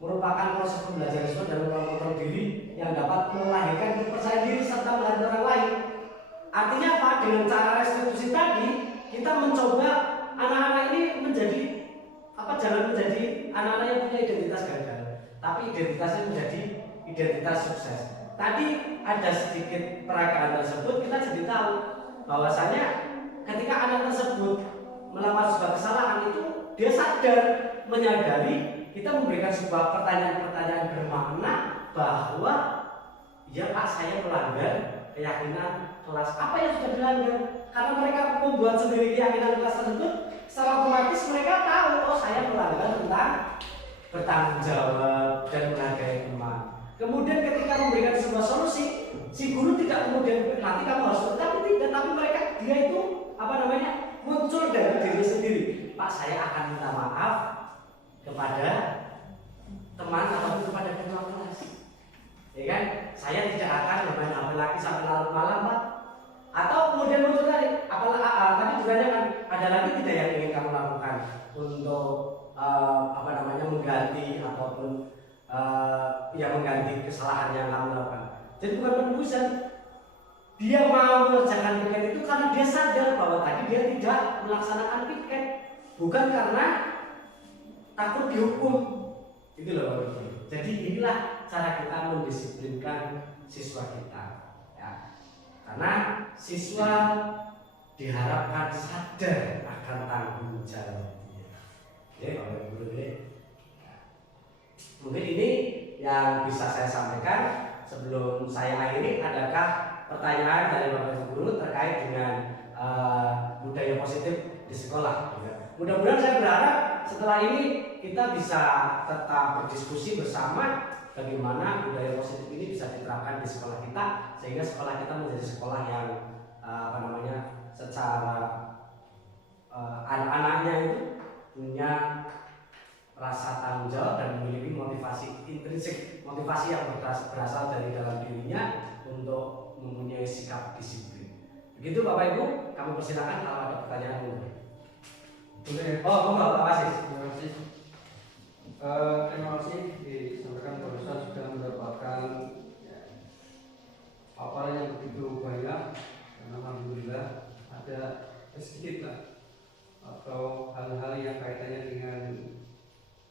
merupakan proses pembelajaran siswa dalam mengontrol diri yang dapat melahirkan kepercayaan diri serta menghargai orang lain. Artinya apa? Dengan cara restitusi tadi kita mencoba anak-anak ini menjadi jangan menjadi anak-anak yang punya identitas gagal, tapi identitasnya menjadi identitas sukses. Tadi ada sedikit peragaan tersebut, kita jadi tahu bahwasanya ketika anak tersebut melakukan sebuah kesalahan itu dia sadar, menyadari, kita memberikan sebuah pertanyaan-pertanyaan bermakna bahwa ya Pak, saya melanggar keyakinan kelas. Apa yang sudah dilanggar? Karena mereka membuat sendiri keyakinan kelas tersebut, secara otomatis mereka tahu, oh saya melanggar tentang bertanggung jawab dan menghargai teman. Kemudian ketika memberikan sebuah solusi, si guru tidak kemudian nanti kamu harus, tapi tidak, tapi mereka dia itu muncul dari diri sendiri. Pak, saya akan minta maaf kepada teman atau kepada ketua kelas. Ya kan? Saya tidak akan bermain HP lagi sampai larut malam, Pak. Atau kemudian muncul tadi, tadi ditanyakan, ada lagi tidak yang ingin kamu lakukan untuk mengganti ataupun mengganti kesalahan yang kamu lakukan. Jadi bukan penebusan. Dia mau mengerjakan piket itu karena dia sadar bahwa tadi dia tidak melaksanakan piket, bukan karena takut dihukum. Itu loh Bapak Ibu. Jadi inilah cara kita mendisiplinkan siswa kita. Ya. Karena siswa diharapkan sadar akan tanggung jawabnya. Ya, Bapak Ibu. Mungkin ini yang bisa saya sampaikan. Sebelum saya akhiri, adakah pertanyaan dari Bapak Ibu guru terkait dengan budaya positif di sekolah? Mudah-mudahan saya berharap setelah ini kita bisa tetap berdiskusi bersama bagaimana budaya positif ini bisa diterapkan di sekolah kita, sehingga sekolah kita menjadi sekolah yang secara anak-anaknya itu punya rasa tanggung jawab dan memiliki motivasi intrinsik, motivasi yang berasal dari dalam dirinya untuk mempunyai sikap disiplin. Begitu Bapak Ibu, kami persilakan kalau ada pertanyaan. Boleh. Oh, Pak Wasis. Terima kasih. Terima kasih disampaikan barusan sudah mendapatkan paparan yang begitu banyak. Dan alhamdulillah ada sedikit lah atau hal-hal yang kaitannya dengan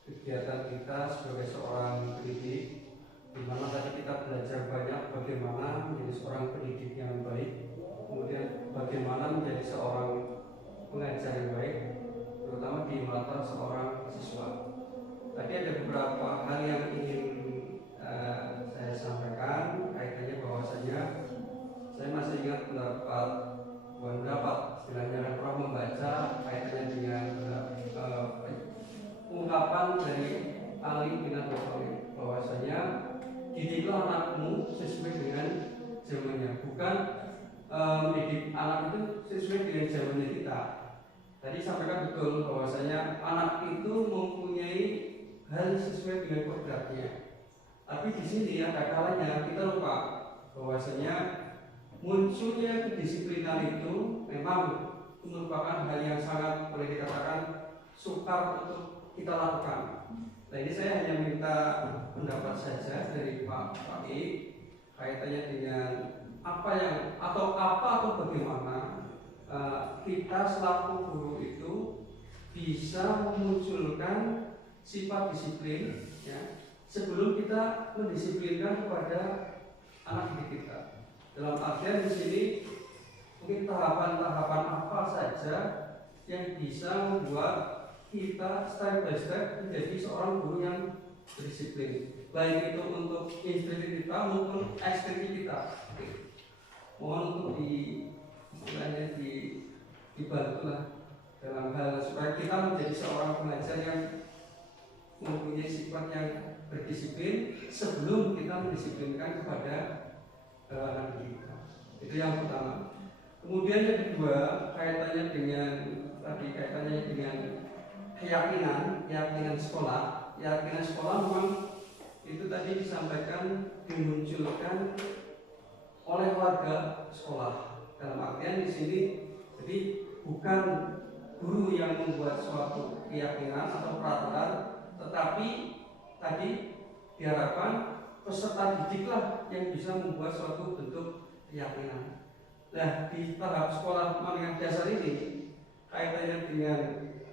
kegiatan kita sebagai seorang pendidik, di mana tadi kita belajar banyak bagaimana menjadi seorang pendidik yang baik, kemudian bagaimana menjadi seorang pengajar yang baik, terutama di mata seorang siswa. Tadi ada beberapa hal yang ingin saya sampaikan kaitannya bahwasanya saya masih ingat pendapat istilahnya kan pernah membaca kaitannya dengan ungkapan dari Ali bin Abi Thalib bahwasanya didiklah anakmu sesuai dengan zamannya, bukan mendidik anak itu sesuai dengan zamannya kita. Tadi sampaikan betul bahwasanya anak itu mempunyai hal sesuai dengan kodratnya. Tapi di sini ada kalanya kita lupa bahwasanya munculnya kedisiplinan itu memang merupakan hal yang sangat boleh dikatakan sukar untuk kita lakukan. Nah ini saya hanya minta pendapat saja dari Pak Pak kaitannya dengan apa atau bagaimana kita selaku guru itu bisa memunculkan sifat disiplin ya, sebelum kita mendisiplinkan kepada anak didik kita. Dalam artian di sini mungkin tahapan-tahapan apa saja yang bisa membuat kita step by step menjadi seorang guru yang berdisiplin, baik itu untuk instruksi kita maupun ekstriksi kita. Mohon untuk dibantulah dalam hal supaya kita menjadi seorang pengajar yang mempunyai sifat yang berdisiplin sebelum kita mendisiplinkan kepada anak kita. Itu yang pertama. Kemudian yang kedua kaitannya dengan keyakinan sekolah. Keyakinan sekolah memang itu tadi disampaikan dimunculkan oleh warga sekolah. Dalam artian di sini jadi bukan guru yang membuat suatu keyakinan atau peraturan, tetapi tadi diharapkan peserta didiklah yang bisa membuat suatu bentuk keyakinan. Nah di tahap sekolah menengah dasar ini kaitannya dengan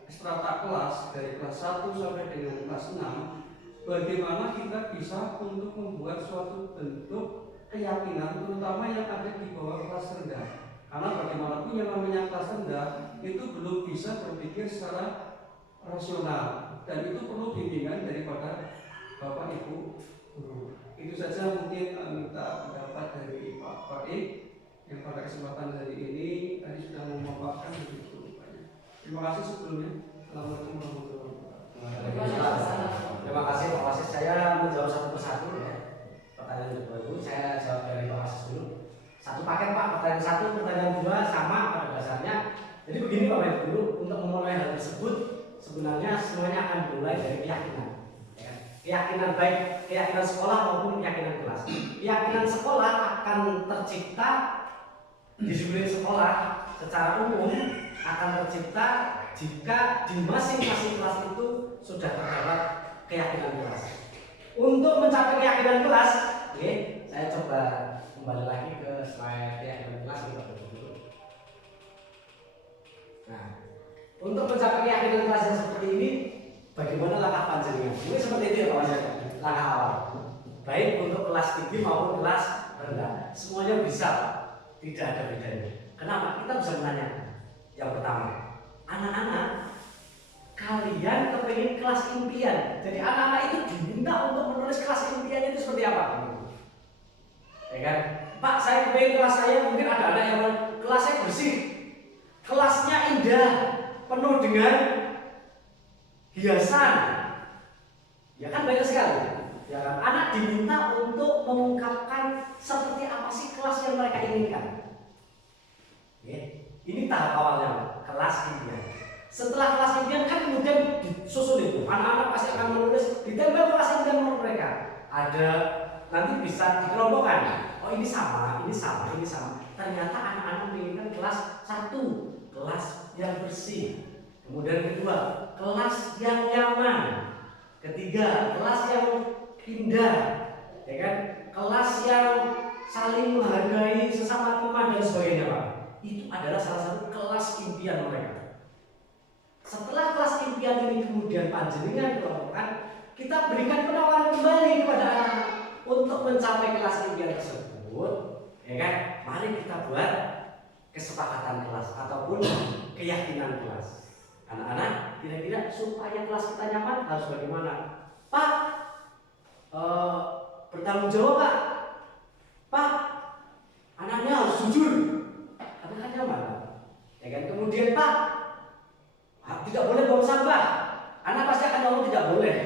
strata kelas dari kelas 1 sampai dengan kelas 6, bagaimana kita bisa untuk membuat suatu bentuk keyakinan terutama yang ada di bawah kelas rendah. Karena bagaimanapun yang namanya kelas rendah itu belum bisa berpikir secara rasional dan itu perlu bimbingan daripada Bapak Ibu guru. Itu saja mungkin minta pendapat dari Pak Faik yang pada kesempatan hari ini tadi sudah memaparkan begitu banyak. Terima kasih sebelumnya. Assalamualaikum warahmatullahi wabarakatuh. Terima kasih Pak Wasis. Saya menjawab satu persatu ya. Pertanyaan kedua itu saya jawab dari Pak Wasis dulu. Satu paket Pak. Pertanyaan satu, pertanyaan dua sama pada dasarnya. Jadi begini Bapak Ibu guru, untuk memulai hal tersebut sebenarnya semuanya akan dimulai dari keyakinan. Keyakinan baik keyakinan sekolah maupun keyakinan kelas. Keyakinan sekolah akan tercipta, disiplin sekolah secara umum akan tercipta jika di masing-masing kelas itu sudah terdapat keyakinan kelas. Untuk mencapai keyakinan kelas, oke, saya coba kembali lagi ke slide keyakinan kelas ini Bapak Ibu. Nah, untuk mencapai keyakinan kelas yang seperti ini, bagaimana langkah panjenengan? Ini seperti itu ya Pak Wasis, langkah awal. Baik untuk kelas tinggi maupun kelas rendah, semuanya bisa, tidak ada bedanya. Kenapa? Kita bisa menanyakan. Yang pertama, anak-anak kalian kepingin kelas impian. Jadi anak-anak itu diminta untuk menulis kelas impiannya itu seperti apa? Ya kan? Pak, saya kepingin kelas saya, mungkin ada anak yang kelasnya bersih, kelasnya indah, penuh dengan hiasan. Ya kan banyak sekali. Ya kan? Anak diminta untuk mengungkapkan seperti apa sih kelas yang mereka inginkan. Ya. Ini tahap awalnya, kelas impian. Setelah kelas impian kan kemudian disusul itu, anak-anak pasti akan menulis ditempel kelas impian menurut mereka. Ada nanti bisa dikelompokkan. Oh ini sama, ini sama, ini sama. Ternyata anak-anak menginginkan kelas 1, kelas yang bersih. Kemudian kedua, kelas yang nyaman. Ketiga, kelas yang indah, ya kan? Kelas yang saling menghargai sesama teman dan sebagainya, Pak. Itu adalah salah satu kelas impian mereka. Setelah kelas impian ini kemudian panjenengan kelompokkan, kita berikan penawaran kembali kepada anak untuk mencapai kelas impian tersebut, ya kan? Mari kita buat kesepakatan kelas ataupun keyakinan kelas. Anak-anak, kira-kira supaya kelas kita nyaman harus bagaimana? Pak, bertanggung jawab Pak. Pak, anaknya harus jujur. Apakah nyaman? Ya kan? Kemudian Pak, tidak boleh buang sampah. Anak pasti akan ngomong tidak boleh.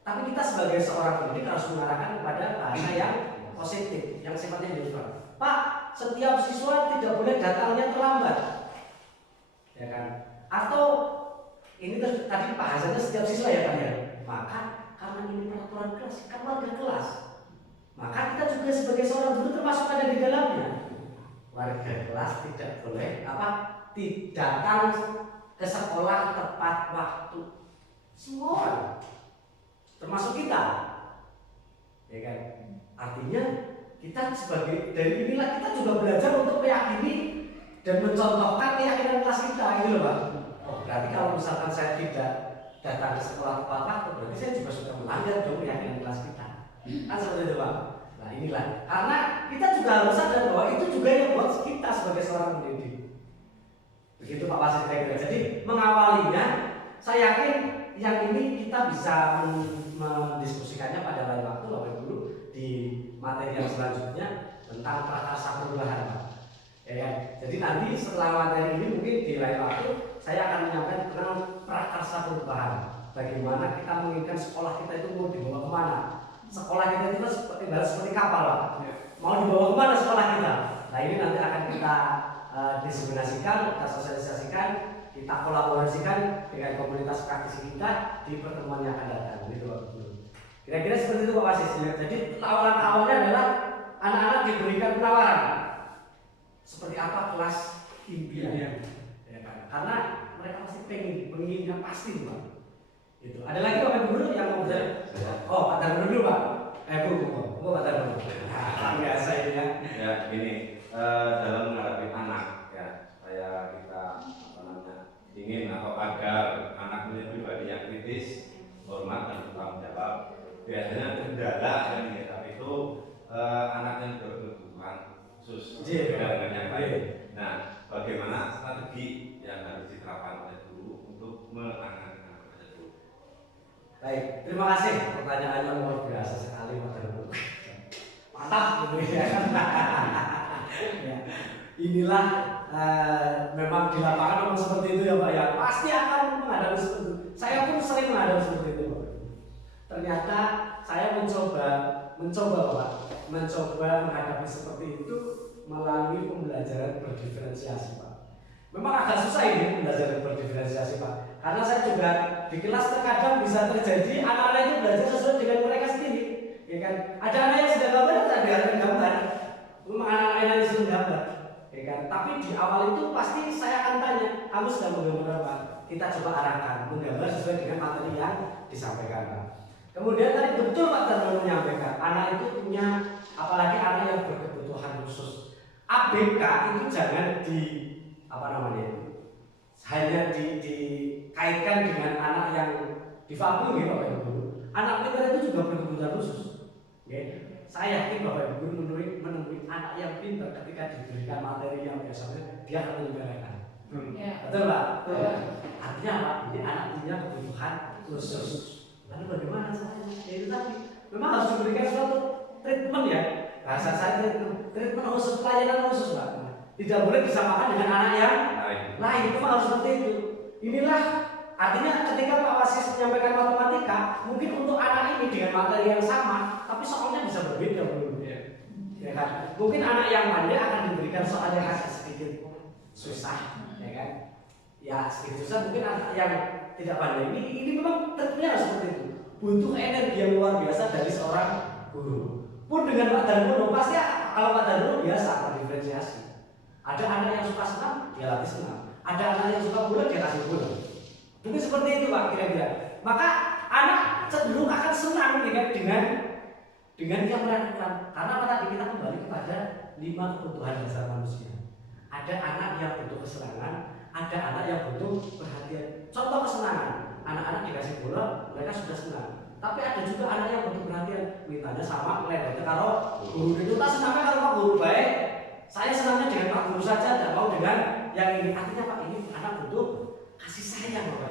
Tapi kita sebagai seorang pendidik harus mengarahkan kepada bahasa yang positif, yang sifatnya neutral. Pak, setiap siswa tidak boleh datangnya terlambat. Ya kan? Atau ini tadi bahasanya setiap siswa ya Pak ya. Maka karena ini peraturan kelas, kan warga kelas. Maka kita juga sebagai seorang guru termasuk ada di dalamnya. Warga kelas tidak boleh tidak datang ke sekolah tepat waktu. Semua orang, termasuk kita, ya kan? Artinya kita sebagai dari inilah kita juga belajar untuk meyakini dan mencontohkan keyakinan kelas kita, gitu loh Pak. Oh berarti kalau misalkan saya tidak datang ke sekolah tepat waktu, berarti saya juga sudah melanggar dong keyakinan kelas kita. Kan seperti itu Pak. Nah inilah, karena kita juga harus sadar bahwa itu juga yang buat kita sebagai seorang pendidik. Begitu Pak Wasit kira-kira. Jadi mengawalinya, saya yakin yang ini kita bisa mendiskusikannya pada lain waktu Bapak Ibu di materi yang selanjutnya tentang prakarsa perubahan Pak. Ya. Jadi nanti setelah materi ini mungkin di lain waktu saya akan menyampaikan tentang prakarsa perubahan. Bagaimana kita menginginkan sekolah kita itu mau dibawa kemana? Sekolah kita itu seperti kapal Pak. Mau dibawa kemana sekolah kita? Nah ini nanti akan kita diseminasikan, kita sosialisasikan, kita kolaborasikan dengan komunitas praktisi kita di pertemuan yang akan datang. Gitu Pak. Kira-kira seperti itu Pak Wasis. Jadi awalnya adalah anak-anak diberikan penawaran seperti apa kelas impian, ya kan? Karena mereka pasti menginginkan pasti Pak. Itu. Ada lagi Bapak Ibu yang mau bertanya? Oh Pak Darul dulu Pak. Bu Pak Darul. Biasa ini ya. Ya gini. Dalam menghadapi anak ya kita ingin atau agar anak menjadi pribadi yang kritis, hormat dan bertanggung jawab. Biasanya kendala yang dihadapi itu anak yang berkebutuhan khusus berbeda dengan yang lain. Nah, bagaimana strategi yang harus diterapkan oleh guru untuk menangani anak tersebut? Baik, terima kasih. Pertanyaannya luar biasa sekali Pak Darul. Mantap gitu ya. Ya. Inilah memang di lapangan memang seperti itu ya Pak ya. Pasti akan menghadapi seperti itu. Saya pun sering menghadapi seperti itu Pak. Ternyata saya mencoba Pak, menghadapi seperti itu melalui pembelajaran berdiferensiasi Pak. Memang agak susah ini pembelajaran berdiferensiasi Pak. Karena saya juga di kelas terkadang bisa terjadi anak-anak itu belajar sesuai dengan mereka sendiri. Ya kan? Ada anak yang sudah gambar, ada yang gambar. Memang anak-anak yang sudah gambar. Ya kan? Tapi di awal itu pasti saya akan tanya, kamu sudah menggambar apa? Kita coba arahkan, menggambar sesuai dengan materi yang disampaikan Pak. Kemudian tadi betul Pak Darul menyampaikan, anak itu punya, apalagi anak yang berkebutuhan khusus. ABK itu jangan hanya dikaitkan dengan anak yang difabel gitu Bapak Ibu. Anak pintar itu juga berkebutuhan khusus. Ya. Saya yakin Bapak Ibu menemui anak yang pintar ketika diberikan materi yang biasanya dia akan menyelenggarakan. Ya. Betul Pak? Artinya apa? Ini anak punya kebutuhan khusus. Lalu bagaimana caranya? Ya itu tadi, memang harus diberikan suatu treatment ya. Bahasa saya treatment khusus, pelayanan khusus Pak. Tidak boleh disamakan dengan anak yang lain. Itu harus seperti itu. Inilah artinya ketika Pak Wasis menyampaikan matematika, mungkin untuk anak ini dengan materi yang sama, tapi soalnya bisa berbeda belum? Ya kan? Mungkin anak yang pandai akan diberikan soal yang agak sedikit susah, ya kan? Ya sedikit susah. Mungkin anak yang tidak pandai ini memang tentunya harus seperti itu. Butuh energi yang luar biasa dari seorang guru. Pun dengan Pak Darmono pasti kalau Pak Darmono biasa akan diferensiasi. Ada anak yang suka senam, dia latih senam. Ada anak yang suka bola, dia kasih bola. Mungkin seperti itu Pak kira-kira. Maka anak cenderung akan senang dengan yang melakukan. Karena apa tadi kita kembali kepada 5 kebutuhan dasar manusia. Ada anak yang butuh kesenangan, ada anak yang butuh perhatian. Contoh kesenangan, anak-anak dikasih bola, mereka sudah senang. Tapi ada juga anak yang butuh perhatian, mintanya sama, levelnya kalau guru itu tak senangnya kalau Pak Guru baik. Saya senangnya dengan Pak Guru saja, tidak mau dengan yang ini. Artinya Pak ini anak butuh kasih sayang Bapak.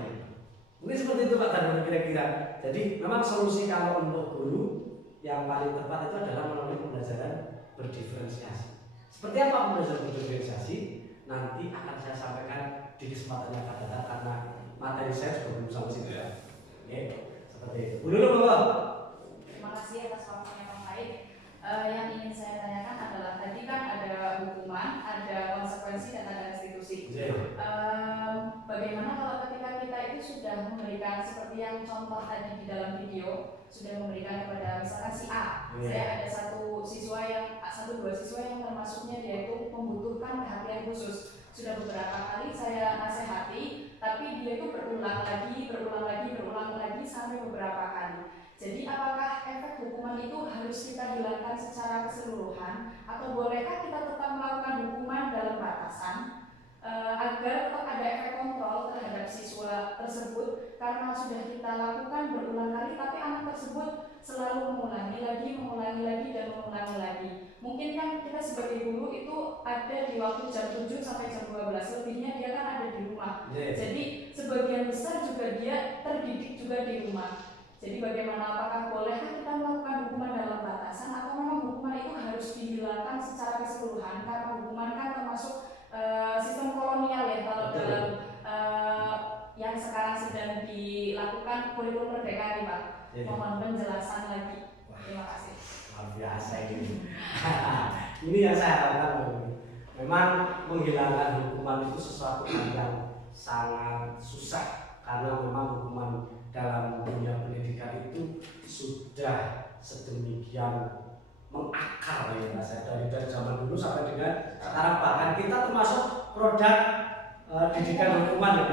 Mungkin seperti itu Pak Darmono kira-kira. Jadi memang solusi kalau untuk guru yang paling tepat itu adalah melalui pembelajaran berdiferensiasi. Seperti apa pembelajaran berdiferensiasi? Nanti akan saya sampaikan di kesempatan yang akan datang karena materi saya juga belum sampai situ ya. Oke, seperti itu. Dulu Bapak. Terima kasih atas waktunya Pak Said. Yang ingin saya tanyakan adalah tadi kan ada hukuman, ada konsekuensi dan ada restitusi. Bagaimana kalau ketika kita itu sudah memberikan seperti yang contoh tadi di dalam video, sudah memberikan kepada misalkan si A, saya ada satu dua siswa yang termasuknya dia itu membutuhkan perhatian khusus. Sudah beberapa kali saya nasihati, tapi dia itu berulang lagi sampai beberapa kali. Jadi apakah efek hukuman itu harus kita hilangkan secara keseluruhan atau bolehkah kita tetap melakukan hukuman dalam batasan agar tetap ada efek kontrol terhadap siswa tersebut karena sudah kita lakukan berulang kali tapi anak tersebut selalu mengulangi lagi. Mungkin kan kita sebagai guru itu ada di waktu jam 7 sampai jam 12, lebihnya dia kan ada di rumah. Jadi sebagian besar juga dia terdidik juga di rumah. Jadi bagaimana, apakah bolehkah kita melakukan hukuman dalam batasan atau memang hukuman itu harus dihilangkan secara keseluruhan karena hukuman kan termasuk sistem kolonial ya kalau dalam yang sekarang sedang dilakukan kurikulum merdeka nih Pak. Mohon penjelasan lagi. Terima kasih. Luar biasa ini. Ini yang saya harapkan. Memang menghilangkan hukuman itu sesuatu yang sangat susah karena memang hukuman dalam dunia pendidikan itu sudah sedemikian mengakar ya Mas, dari zaman dulu sampai dengan sekarang, bahkan kita termasuk produk didikan hukuman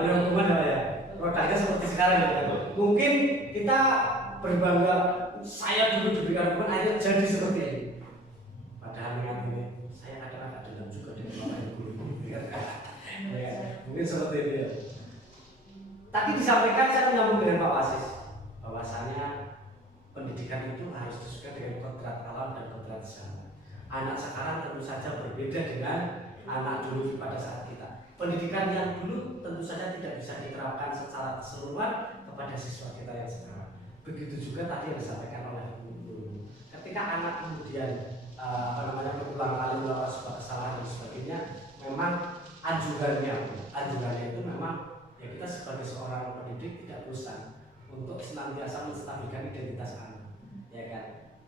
ya, produknya seperti sekarang ya. Mungkin kita berbangga saya dulu diberikan hukuman akhirnya jadi seperti ini. Padahal ingat ini saya kadang-kadang dendam juga dengan bapak ibu ya, mungkin seperti itu ya. Tadi disampaikan saya menyambung dengan Pak Wasis bahwasanya pendidikan itu harus disesuaikan dengan kodrat alam dan kodrat zaman. Anak sekarang tentu saja berbeda dengan anak dulu pada saat kita. Pendidikan yang dulu tentu saja tidak bisa diterapkan secara keseluruhan kepada siswa kita yang sekarang. Begitu juga tadi yang disampaikan oleh guru. Ketika anak kemudian berulang kali melakukan sebuah kesalahan dan sebagainya, memang anjurannya itu memang ya kita sebagai seorang pendidik tidak bosan untuk senantiasa menstabilkan identitas anak, ya kan?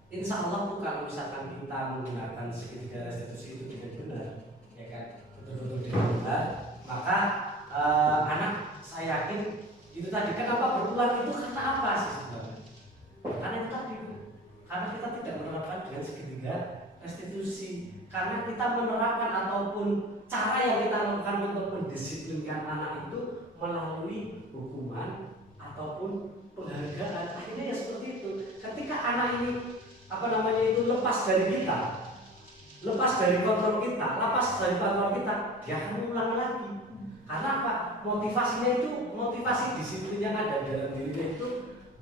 Insya Allah tuh kalau misalkan kita menggunakan segitiga restitusi itu dengan benar, ya kan? Betul-betul dengan benar, maka anak saya yakin itu tadi kenapa berulang itu karena apa sih sebenarnya? Karena itu tadi, karena kita tidak menerapkan dengan segitiga restitusi, karena kita menerapkan ataupun cara yang kita lakukan untuk mendisiplinkan anak itu melalui hukuman ataupun penghargaan. Akhirnya ya seperti itu. Ketika anak ini itu lepas dari kita, lepas dari kontrol kita, lepas dari kontrol kita, dia akan mengulang lagi. Karena apa? Motivasinya itu, motivasi disiplin yang ada dalam dirinya itu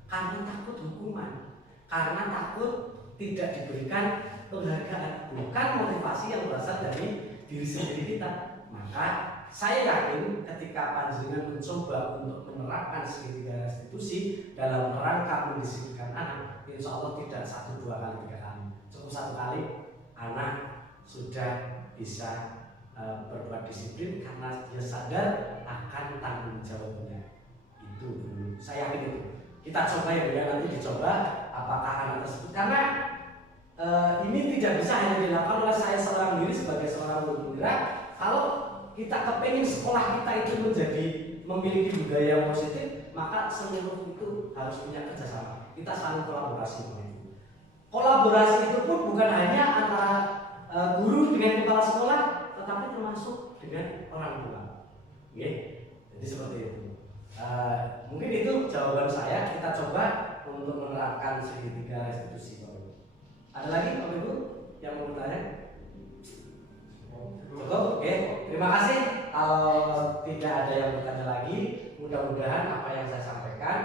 karena takut hukuman, karena takut tidak diberikan penghargaan, bukan motivasi yang berasal dari diri sendiri kita. Maka saya yakin ketika panjenengan mencoba untuk menerapkan segitiga restitusi dalam rangka mendisiplinkan anak, insya Allah tidak 1, 2 kali, 3 kali, cukup 1 kali anak sudah bisa berbuat disiplin karena dia sadar akan tanggung jawabnya. Itu dulu, saya yakin itu. Kita coba ya, nanti dicoba apakah anak tersebut, karena ini tidak bisa hanya dilakukan oleh saya seorang diri sebagai seorang guru penggerak. Kalau kita kepengen sekolah kita itu memiliki budaya yang positif, maka seluruh itu harus punya kerjasama. Kita saling kolaborasi. Kolaborasi itu pun bukan hanya antara guru dengan kepala sekolah, tetapi termasuk dengan orang tua. Oke, jadi seperti itu. Mungkin itu jawaban saya. Kita coba untuk menerapkan segitiga restitusi. Ada lagi Bapak Ibu yang mau bertanya? Cukup, oke. Terima kasih. Kalau tidak ada yang bertanya lagi, mudah-mudahan apa yang saya sampaikan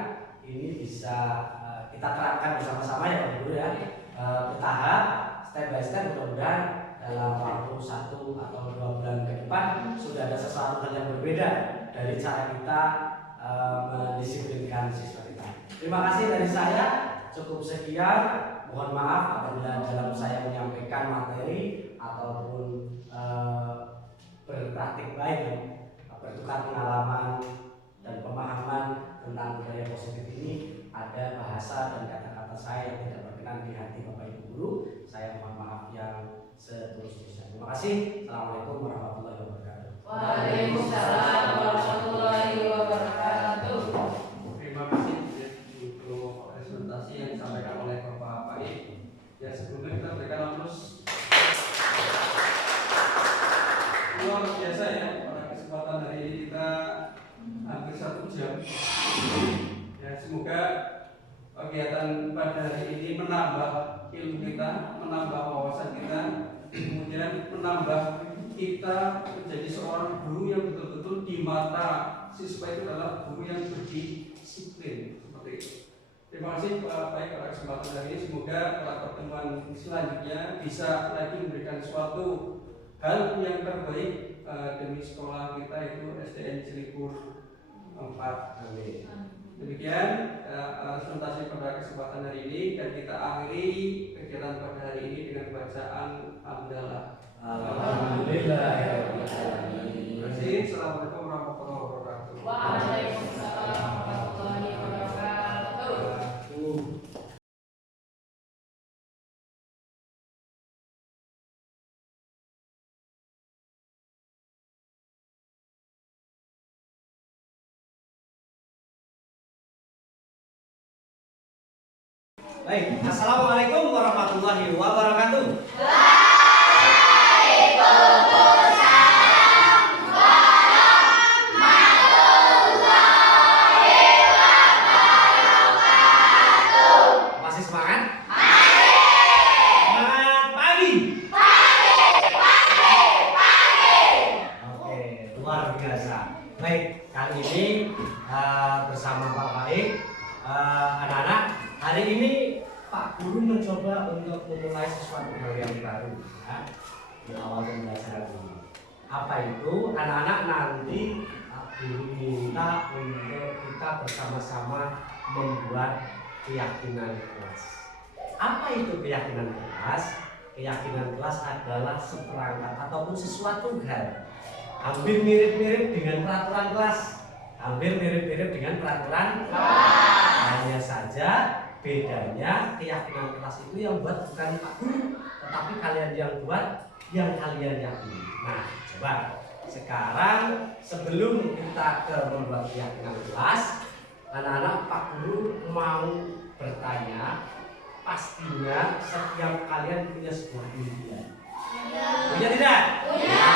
ini bisa kita terapkan bersama-sama ya Bapak Ibu ya. Bertahap, step by step, mudah-mudahan dalam waktu 1 atau 2 bulan ke depan sudah ada sesuatu hal yang berbeda dari cara kita mendisiplinkan siswa kita. Terima kasih dari saya. Cukup sekian. Mohon maaf apabila dalam saya menyampaikan materi ataupun berpraktik baik, bertukar pengalaman dan pemahaman tentang budaya positif ini, ada bahasa dan kata-kata saya yang tidak berkenan di hati Bapak Ibu guru. Saya mohon maaf yang setulus-tulusnya. Terima kasih. Assalamualaikum warahmatullahi wabarakatuh. Waalaikumsalam warahmatullahi wabarakatuh. Terima kasih untuk presentasi yang disampaikan oleh Bapak Pait. Ya, sebelumnya kita berikan aplaus. Luar biasa ya, pada kesempatan hari ini kita hampir 1 jam. Ya, semoga kegiatan pada hari ini menambah ilmu kita, menambah wawasan kita, kemudian menambah kita menjadi seorang guru yang betul-betul di mata siswa itu adalah guru yang berdisiplin seperti itu. Terima kasih Pak Baik pada kesempatan hari ini. Semoga pada pertemuan selanjutnya bisa lagi memberikan suatu hal yang terbaik demi sekolah kita itu SDN Cilipur 4. Amin. Demikian presentasi pada kesempatan hari ini, dan kita akhiri kegiatan pada hari ini dengan bacaan hamdalah. Alhamdulillah. Terima kasih. Assalamualaikum warahmatullahi wabarakatuh. Waalaikumsalam warahmatullahi wabarakatuh. Baik, assalamualaikum warahmatullahi wabarakatuh. Masih semangat? Semangat pagi. Oke, luar biasa. Baik, kali ini bersama Pak Baik, anak-anak, hari ini Pak Guru mencoba untuk memulai sesuatu hal yang baru ya, di awal pembelajaran ini. Apa itu? Anak-anak, nanti Pak Guru minta untuk kita bersama-sama membuat keyakinan kelas. Apa itu keyakinan kelas? Keyakinan kelas adalah seperangkat ataupun sesuatu hal hampir mirip-mirip dengan peraturan kelas. Hampir mirip-mirip dengan peraturan kelas. Hanya saja bedanya keyakinan kelas itu yang buat bukan Pak Guru, tetapi kalian yang buat, yang kalian yakini. Nah, coba sekarang sebelum kita ke membuat keyakinan kelas, anak-anak, Pak Guru mau bertanya, pastinya setiap kalian punya sebuah impian. Punya tidak? Punya.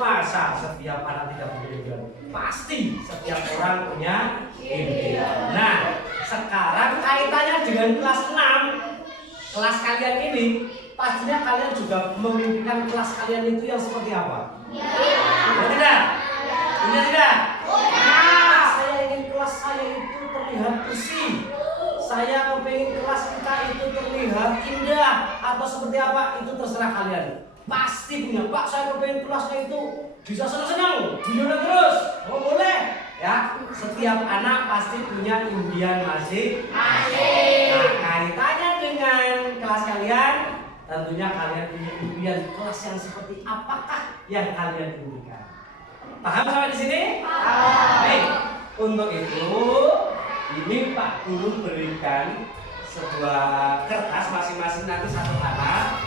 Masa setiap anak tidak punya impian? Pasti setiap orang punya impian. Nah, sekarang kaitannya dengan kelas 6, kelas kalian ini, pastinya kalian juga memimpikan kelas kalian itu yang seperti apa? Punya tidak? Punya tidak? Nah, saya ingin kelas saya itu terlihat bersih. Saya kepingin kelas kita itu terlihat indah atau seperti apa, itu terserah kalian. pasti punya, Pak saya kepengen kelasnya itu bisa senang-senang, guyonan terus. Oh boleh ya, setiap anak pasti punya impian masing-masing. Nah kaitannya dengan kelas kalian, tentunya kalian punya impian kelas yang seperti apakah yang kalian inginkan. Paham sampai di sini? Baik, untuk itu ini Pak Guru berikan sebuah kertas masing-masing nanti satu anak.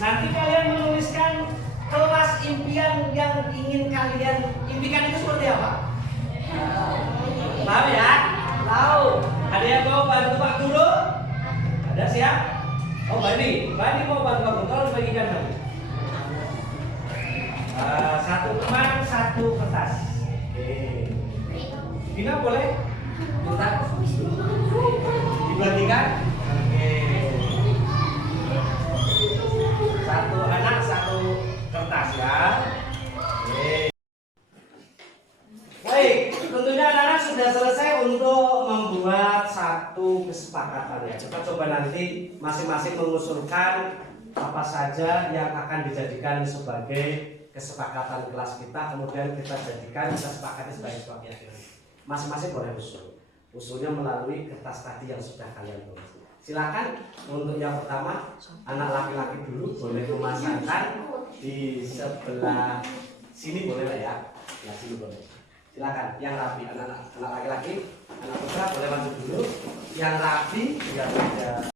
Nanti kalian menuliskan kelas impian yang ingin kalian impikan itu seperti apa? Tahu ya? Tahu. Ada yang mau bantu Pak Guru? Ada siap? Oh Bani mau bantu Pak Guru. Tolong bagikan Bani. Satu teman, satu kertas. Oke. Bina boleh? Minta dibagikan. Oke. Satu anak, satu kertas ya. Oke. Baik, tentunya anak-anak sudah selesai untuk membuat satu kesepakatan ya. Kita coba nanti masing-masing mengusulkan apa saja yang akan dijadikan sebagai kesepakatan kelas kita, kemudian kita jadikan, kita sepakati sebagai sebuah keyakinan. Masing-masing boleh usulnya melalui kertas tadi yang sudah kalian tulis. Silakan untuk yang pertama, anak laki-laki dulu boleh memasangkan di sebelah sini boleh lah ya. Ya sini boleh. Silakan yang rapi, anak laki-laki, anak putra boleh maju dulu. Yang rapi yang ada.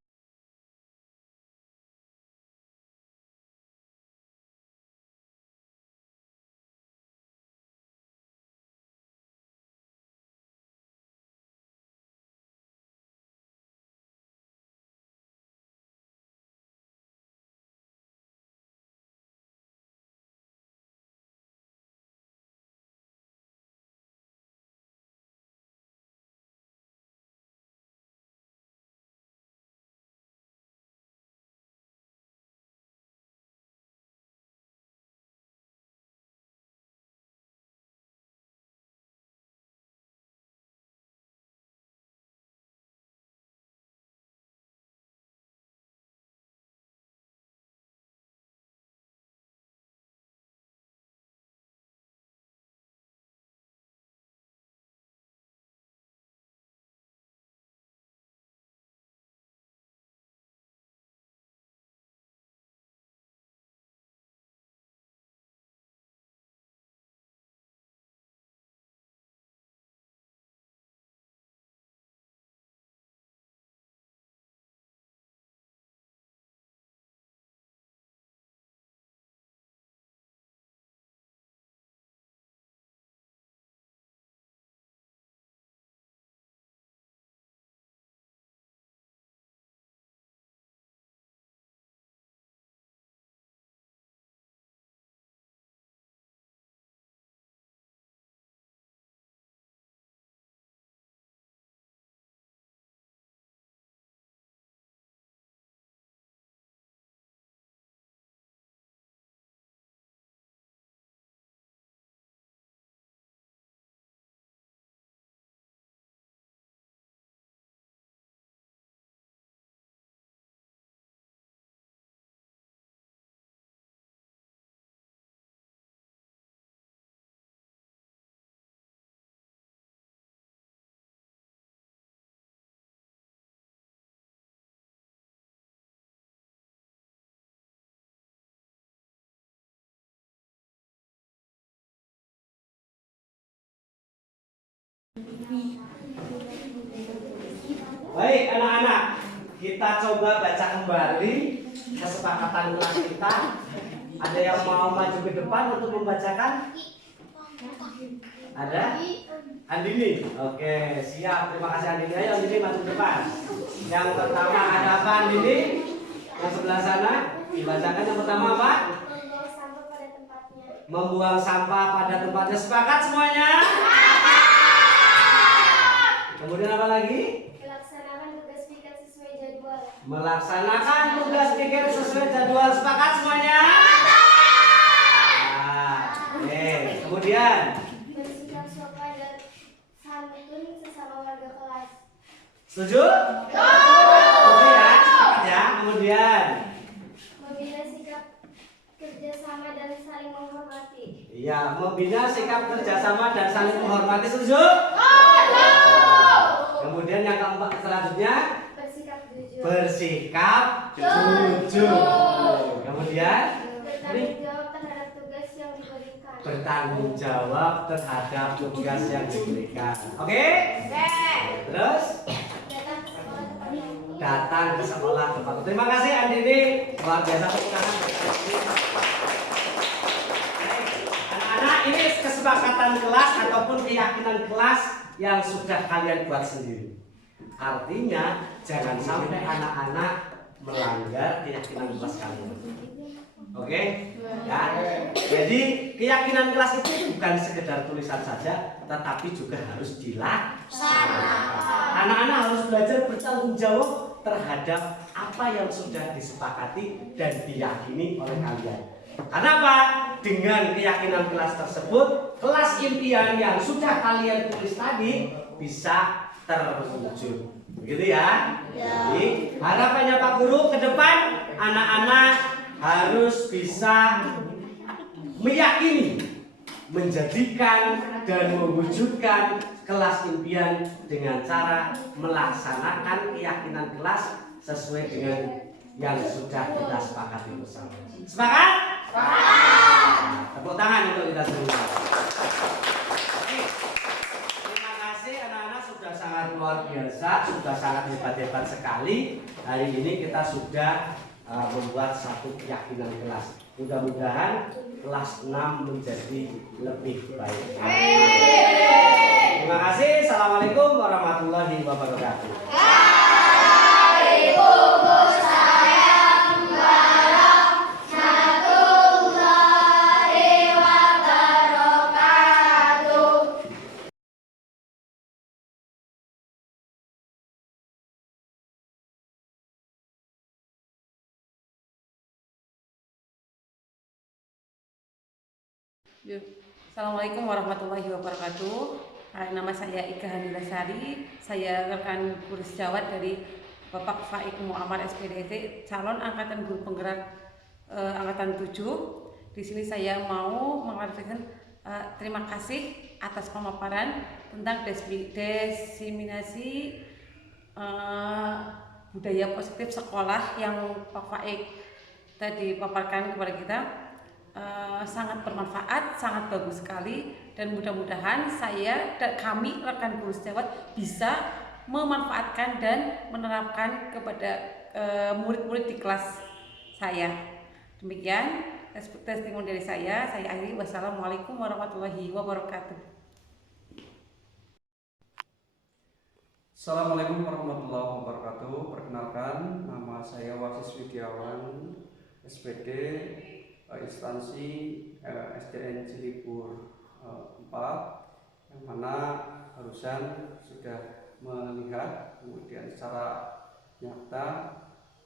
Baik anak-anak, kita coba baca kembali kesepakatan kelas kita. Ada yang mau maju ke depan untuk membacakan? Ada? Andini? Oke, siap. Terima kasih Andini. Ayo Andini maju ke depan. Yang pertama ada apa Andini? Yang sebelah sana. Dibacakan yang pertama apa? Membuang sampah pada tempatnya. Membuang sampah pada tempatnya. Sepakat semuanya? Kemudian apa lagi? Melaksanakan tugas piket sesuai jadwal. Melaksanakan tugas piket sesuai jadwal. Sepakat semuanya? Nah, oke. Kemudian Bersikap sopan dan santun sesama warga kelas. setuju? Setuju ya? Sepakat ya? Kemudian Membina sikap kerjasama dan saling menghormati. Iya, membina sikap kerjasama dan saling menghormati. Setuju? Kemudian yang keempat selanjutnya Bersikap jujur. bersikap jujur. Kemudian Bertanggung jawab terhadap tugas yang diberikan. bertanggung jawab terhadap tugas yang diberikan. Oke? Terus Datang ke sekolah tepat waktu. datang ke sekolah tepat. Terima kasih Andini, luar biasa tepuk tangan. Anak-anak, ini kesepakatan kelas ataupun keyakinan kelas yang sudah kalian buat sendiri. Artinya jangan sampai anak-anak melanggar keyakinan kelas kalian. Oke? Ya. Jadi keyakinan kelas itu bukan sekedar tulisan saja, tetapi juga harus dilaksanakan. Anak-anak harus belajar bertanggung jawab terhadap apa yang sudah disepakati dan diyakini oleh kalian. Karena apa? Dengan keyakinan kelas tersebut, kelas impian yang sudah kalian tulis tadi bisa terwujud. Begitu ya? Jadi harapannya Pak Guru ke depan anak-anak harus bisa meyakini, menjadikan dan mewujudkan kelas impian dengan cara melaksanakan keyakinan kelas sesuai dengan yang sudah kita sepakati bersama. Sepakat? Tepuk tangan untuk kita semua. Terima kasih anak-anak, sudah sangat luar biasa, sudah sangat hebat-hebat sekali. Hari ini kita sudah membuat satu keyakinan kelas. Mudah-mudahan kelas 6 menjadi lebih baik. Terima kasih. Assalamualaikum warahmatullahi wabarakatuh. Waalaikumsalam warahmatullahi wabarakatuh. Assalamualaikum warahmatullahi wabarakatuh. Nama saya Ika Hanilasari. Saya rekan guru sejawat dari Bapak Faik Muammar SPDT, calon angkatan guru penggerak angkatan 7. Di sini saya mau mengklarifikasikan terima kasih atas pemaparan tentang diseminasi budaya positif sekolah yang Pak Faik tadi paparkan kepada kita. Sangat bermanfaat, sangat bagus sekali, dan mudah-mudahan saya dan kami rekan guru sejawat bisa memanfaatkan dan menerapkan kepada murid-murid di kelas saya. Demikian testimoni dari saya akhiri. Wassalamualaikum warahmatullahi wabarakatuh. Assalamualaikum warahmatullahi wabarakatuh. Perkenalkan, nama saya Wasis Widiawan, SPD, instansi SDN Cilipur 4, yang mana barusan sudah melihat kemudian secara nyata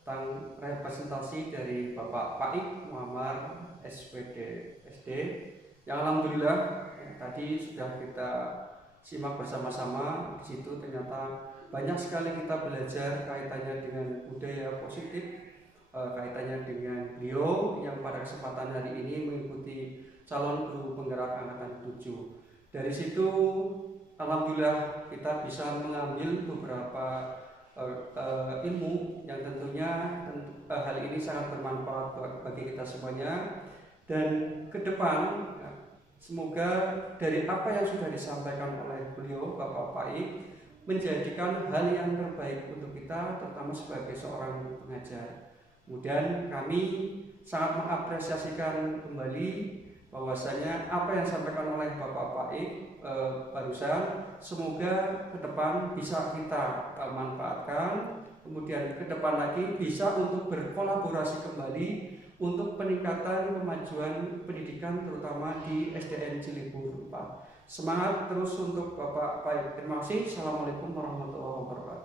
tentang representasi dari Bapak Faik Muammar SPD SD, yang alhamdulillah tadi sudah kita simak bersama-sama. Di situ ternyata banyak sekali kita belajar kaitannya dengan budaya positif, kaitannya dengan beliau yang pada kesempatan hari ini mengikuti calon guru penggerak angkatan 7. Dari situ alhamdulillah kita bisa mengambil beberapa ilmu yang tentunya hal ini sangat bermanfaat bagi kita semuanya. Dan ke depan semoga dari apa yang sudah disampaikan oleh beliau Bapak Faik menjadikan hal yang terbaik untuk kita, terutama sebagai seorang pengajar. Kemudian kami sangat mengapresiasikan kembali bahwasanya apa yang disampaikan oleh Bapak Faik barusan, semoga ke depan bisa kita manfaatkan, kemudian ke depan lagi bisa untuk berkolaborasi kembali untuk peningkatan kemajuan pendidikan terutama di SDN Cilipur 4. Semangat terus untuk Bapak Faik. Terima kasih. Assalamualaikum warahmatullahi wabarakatuh.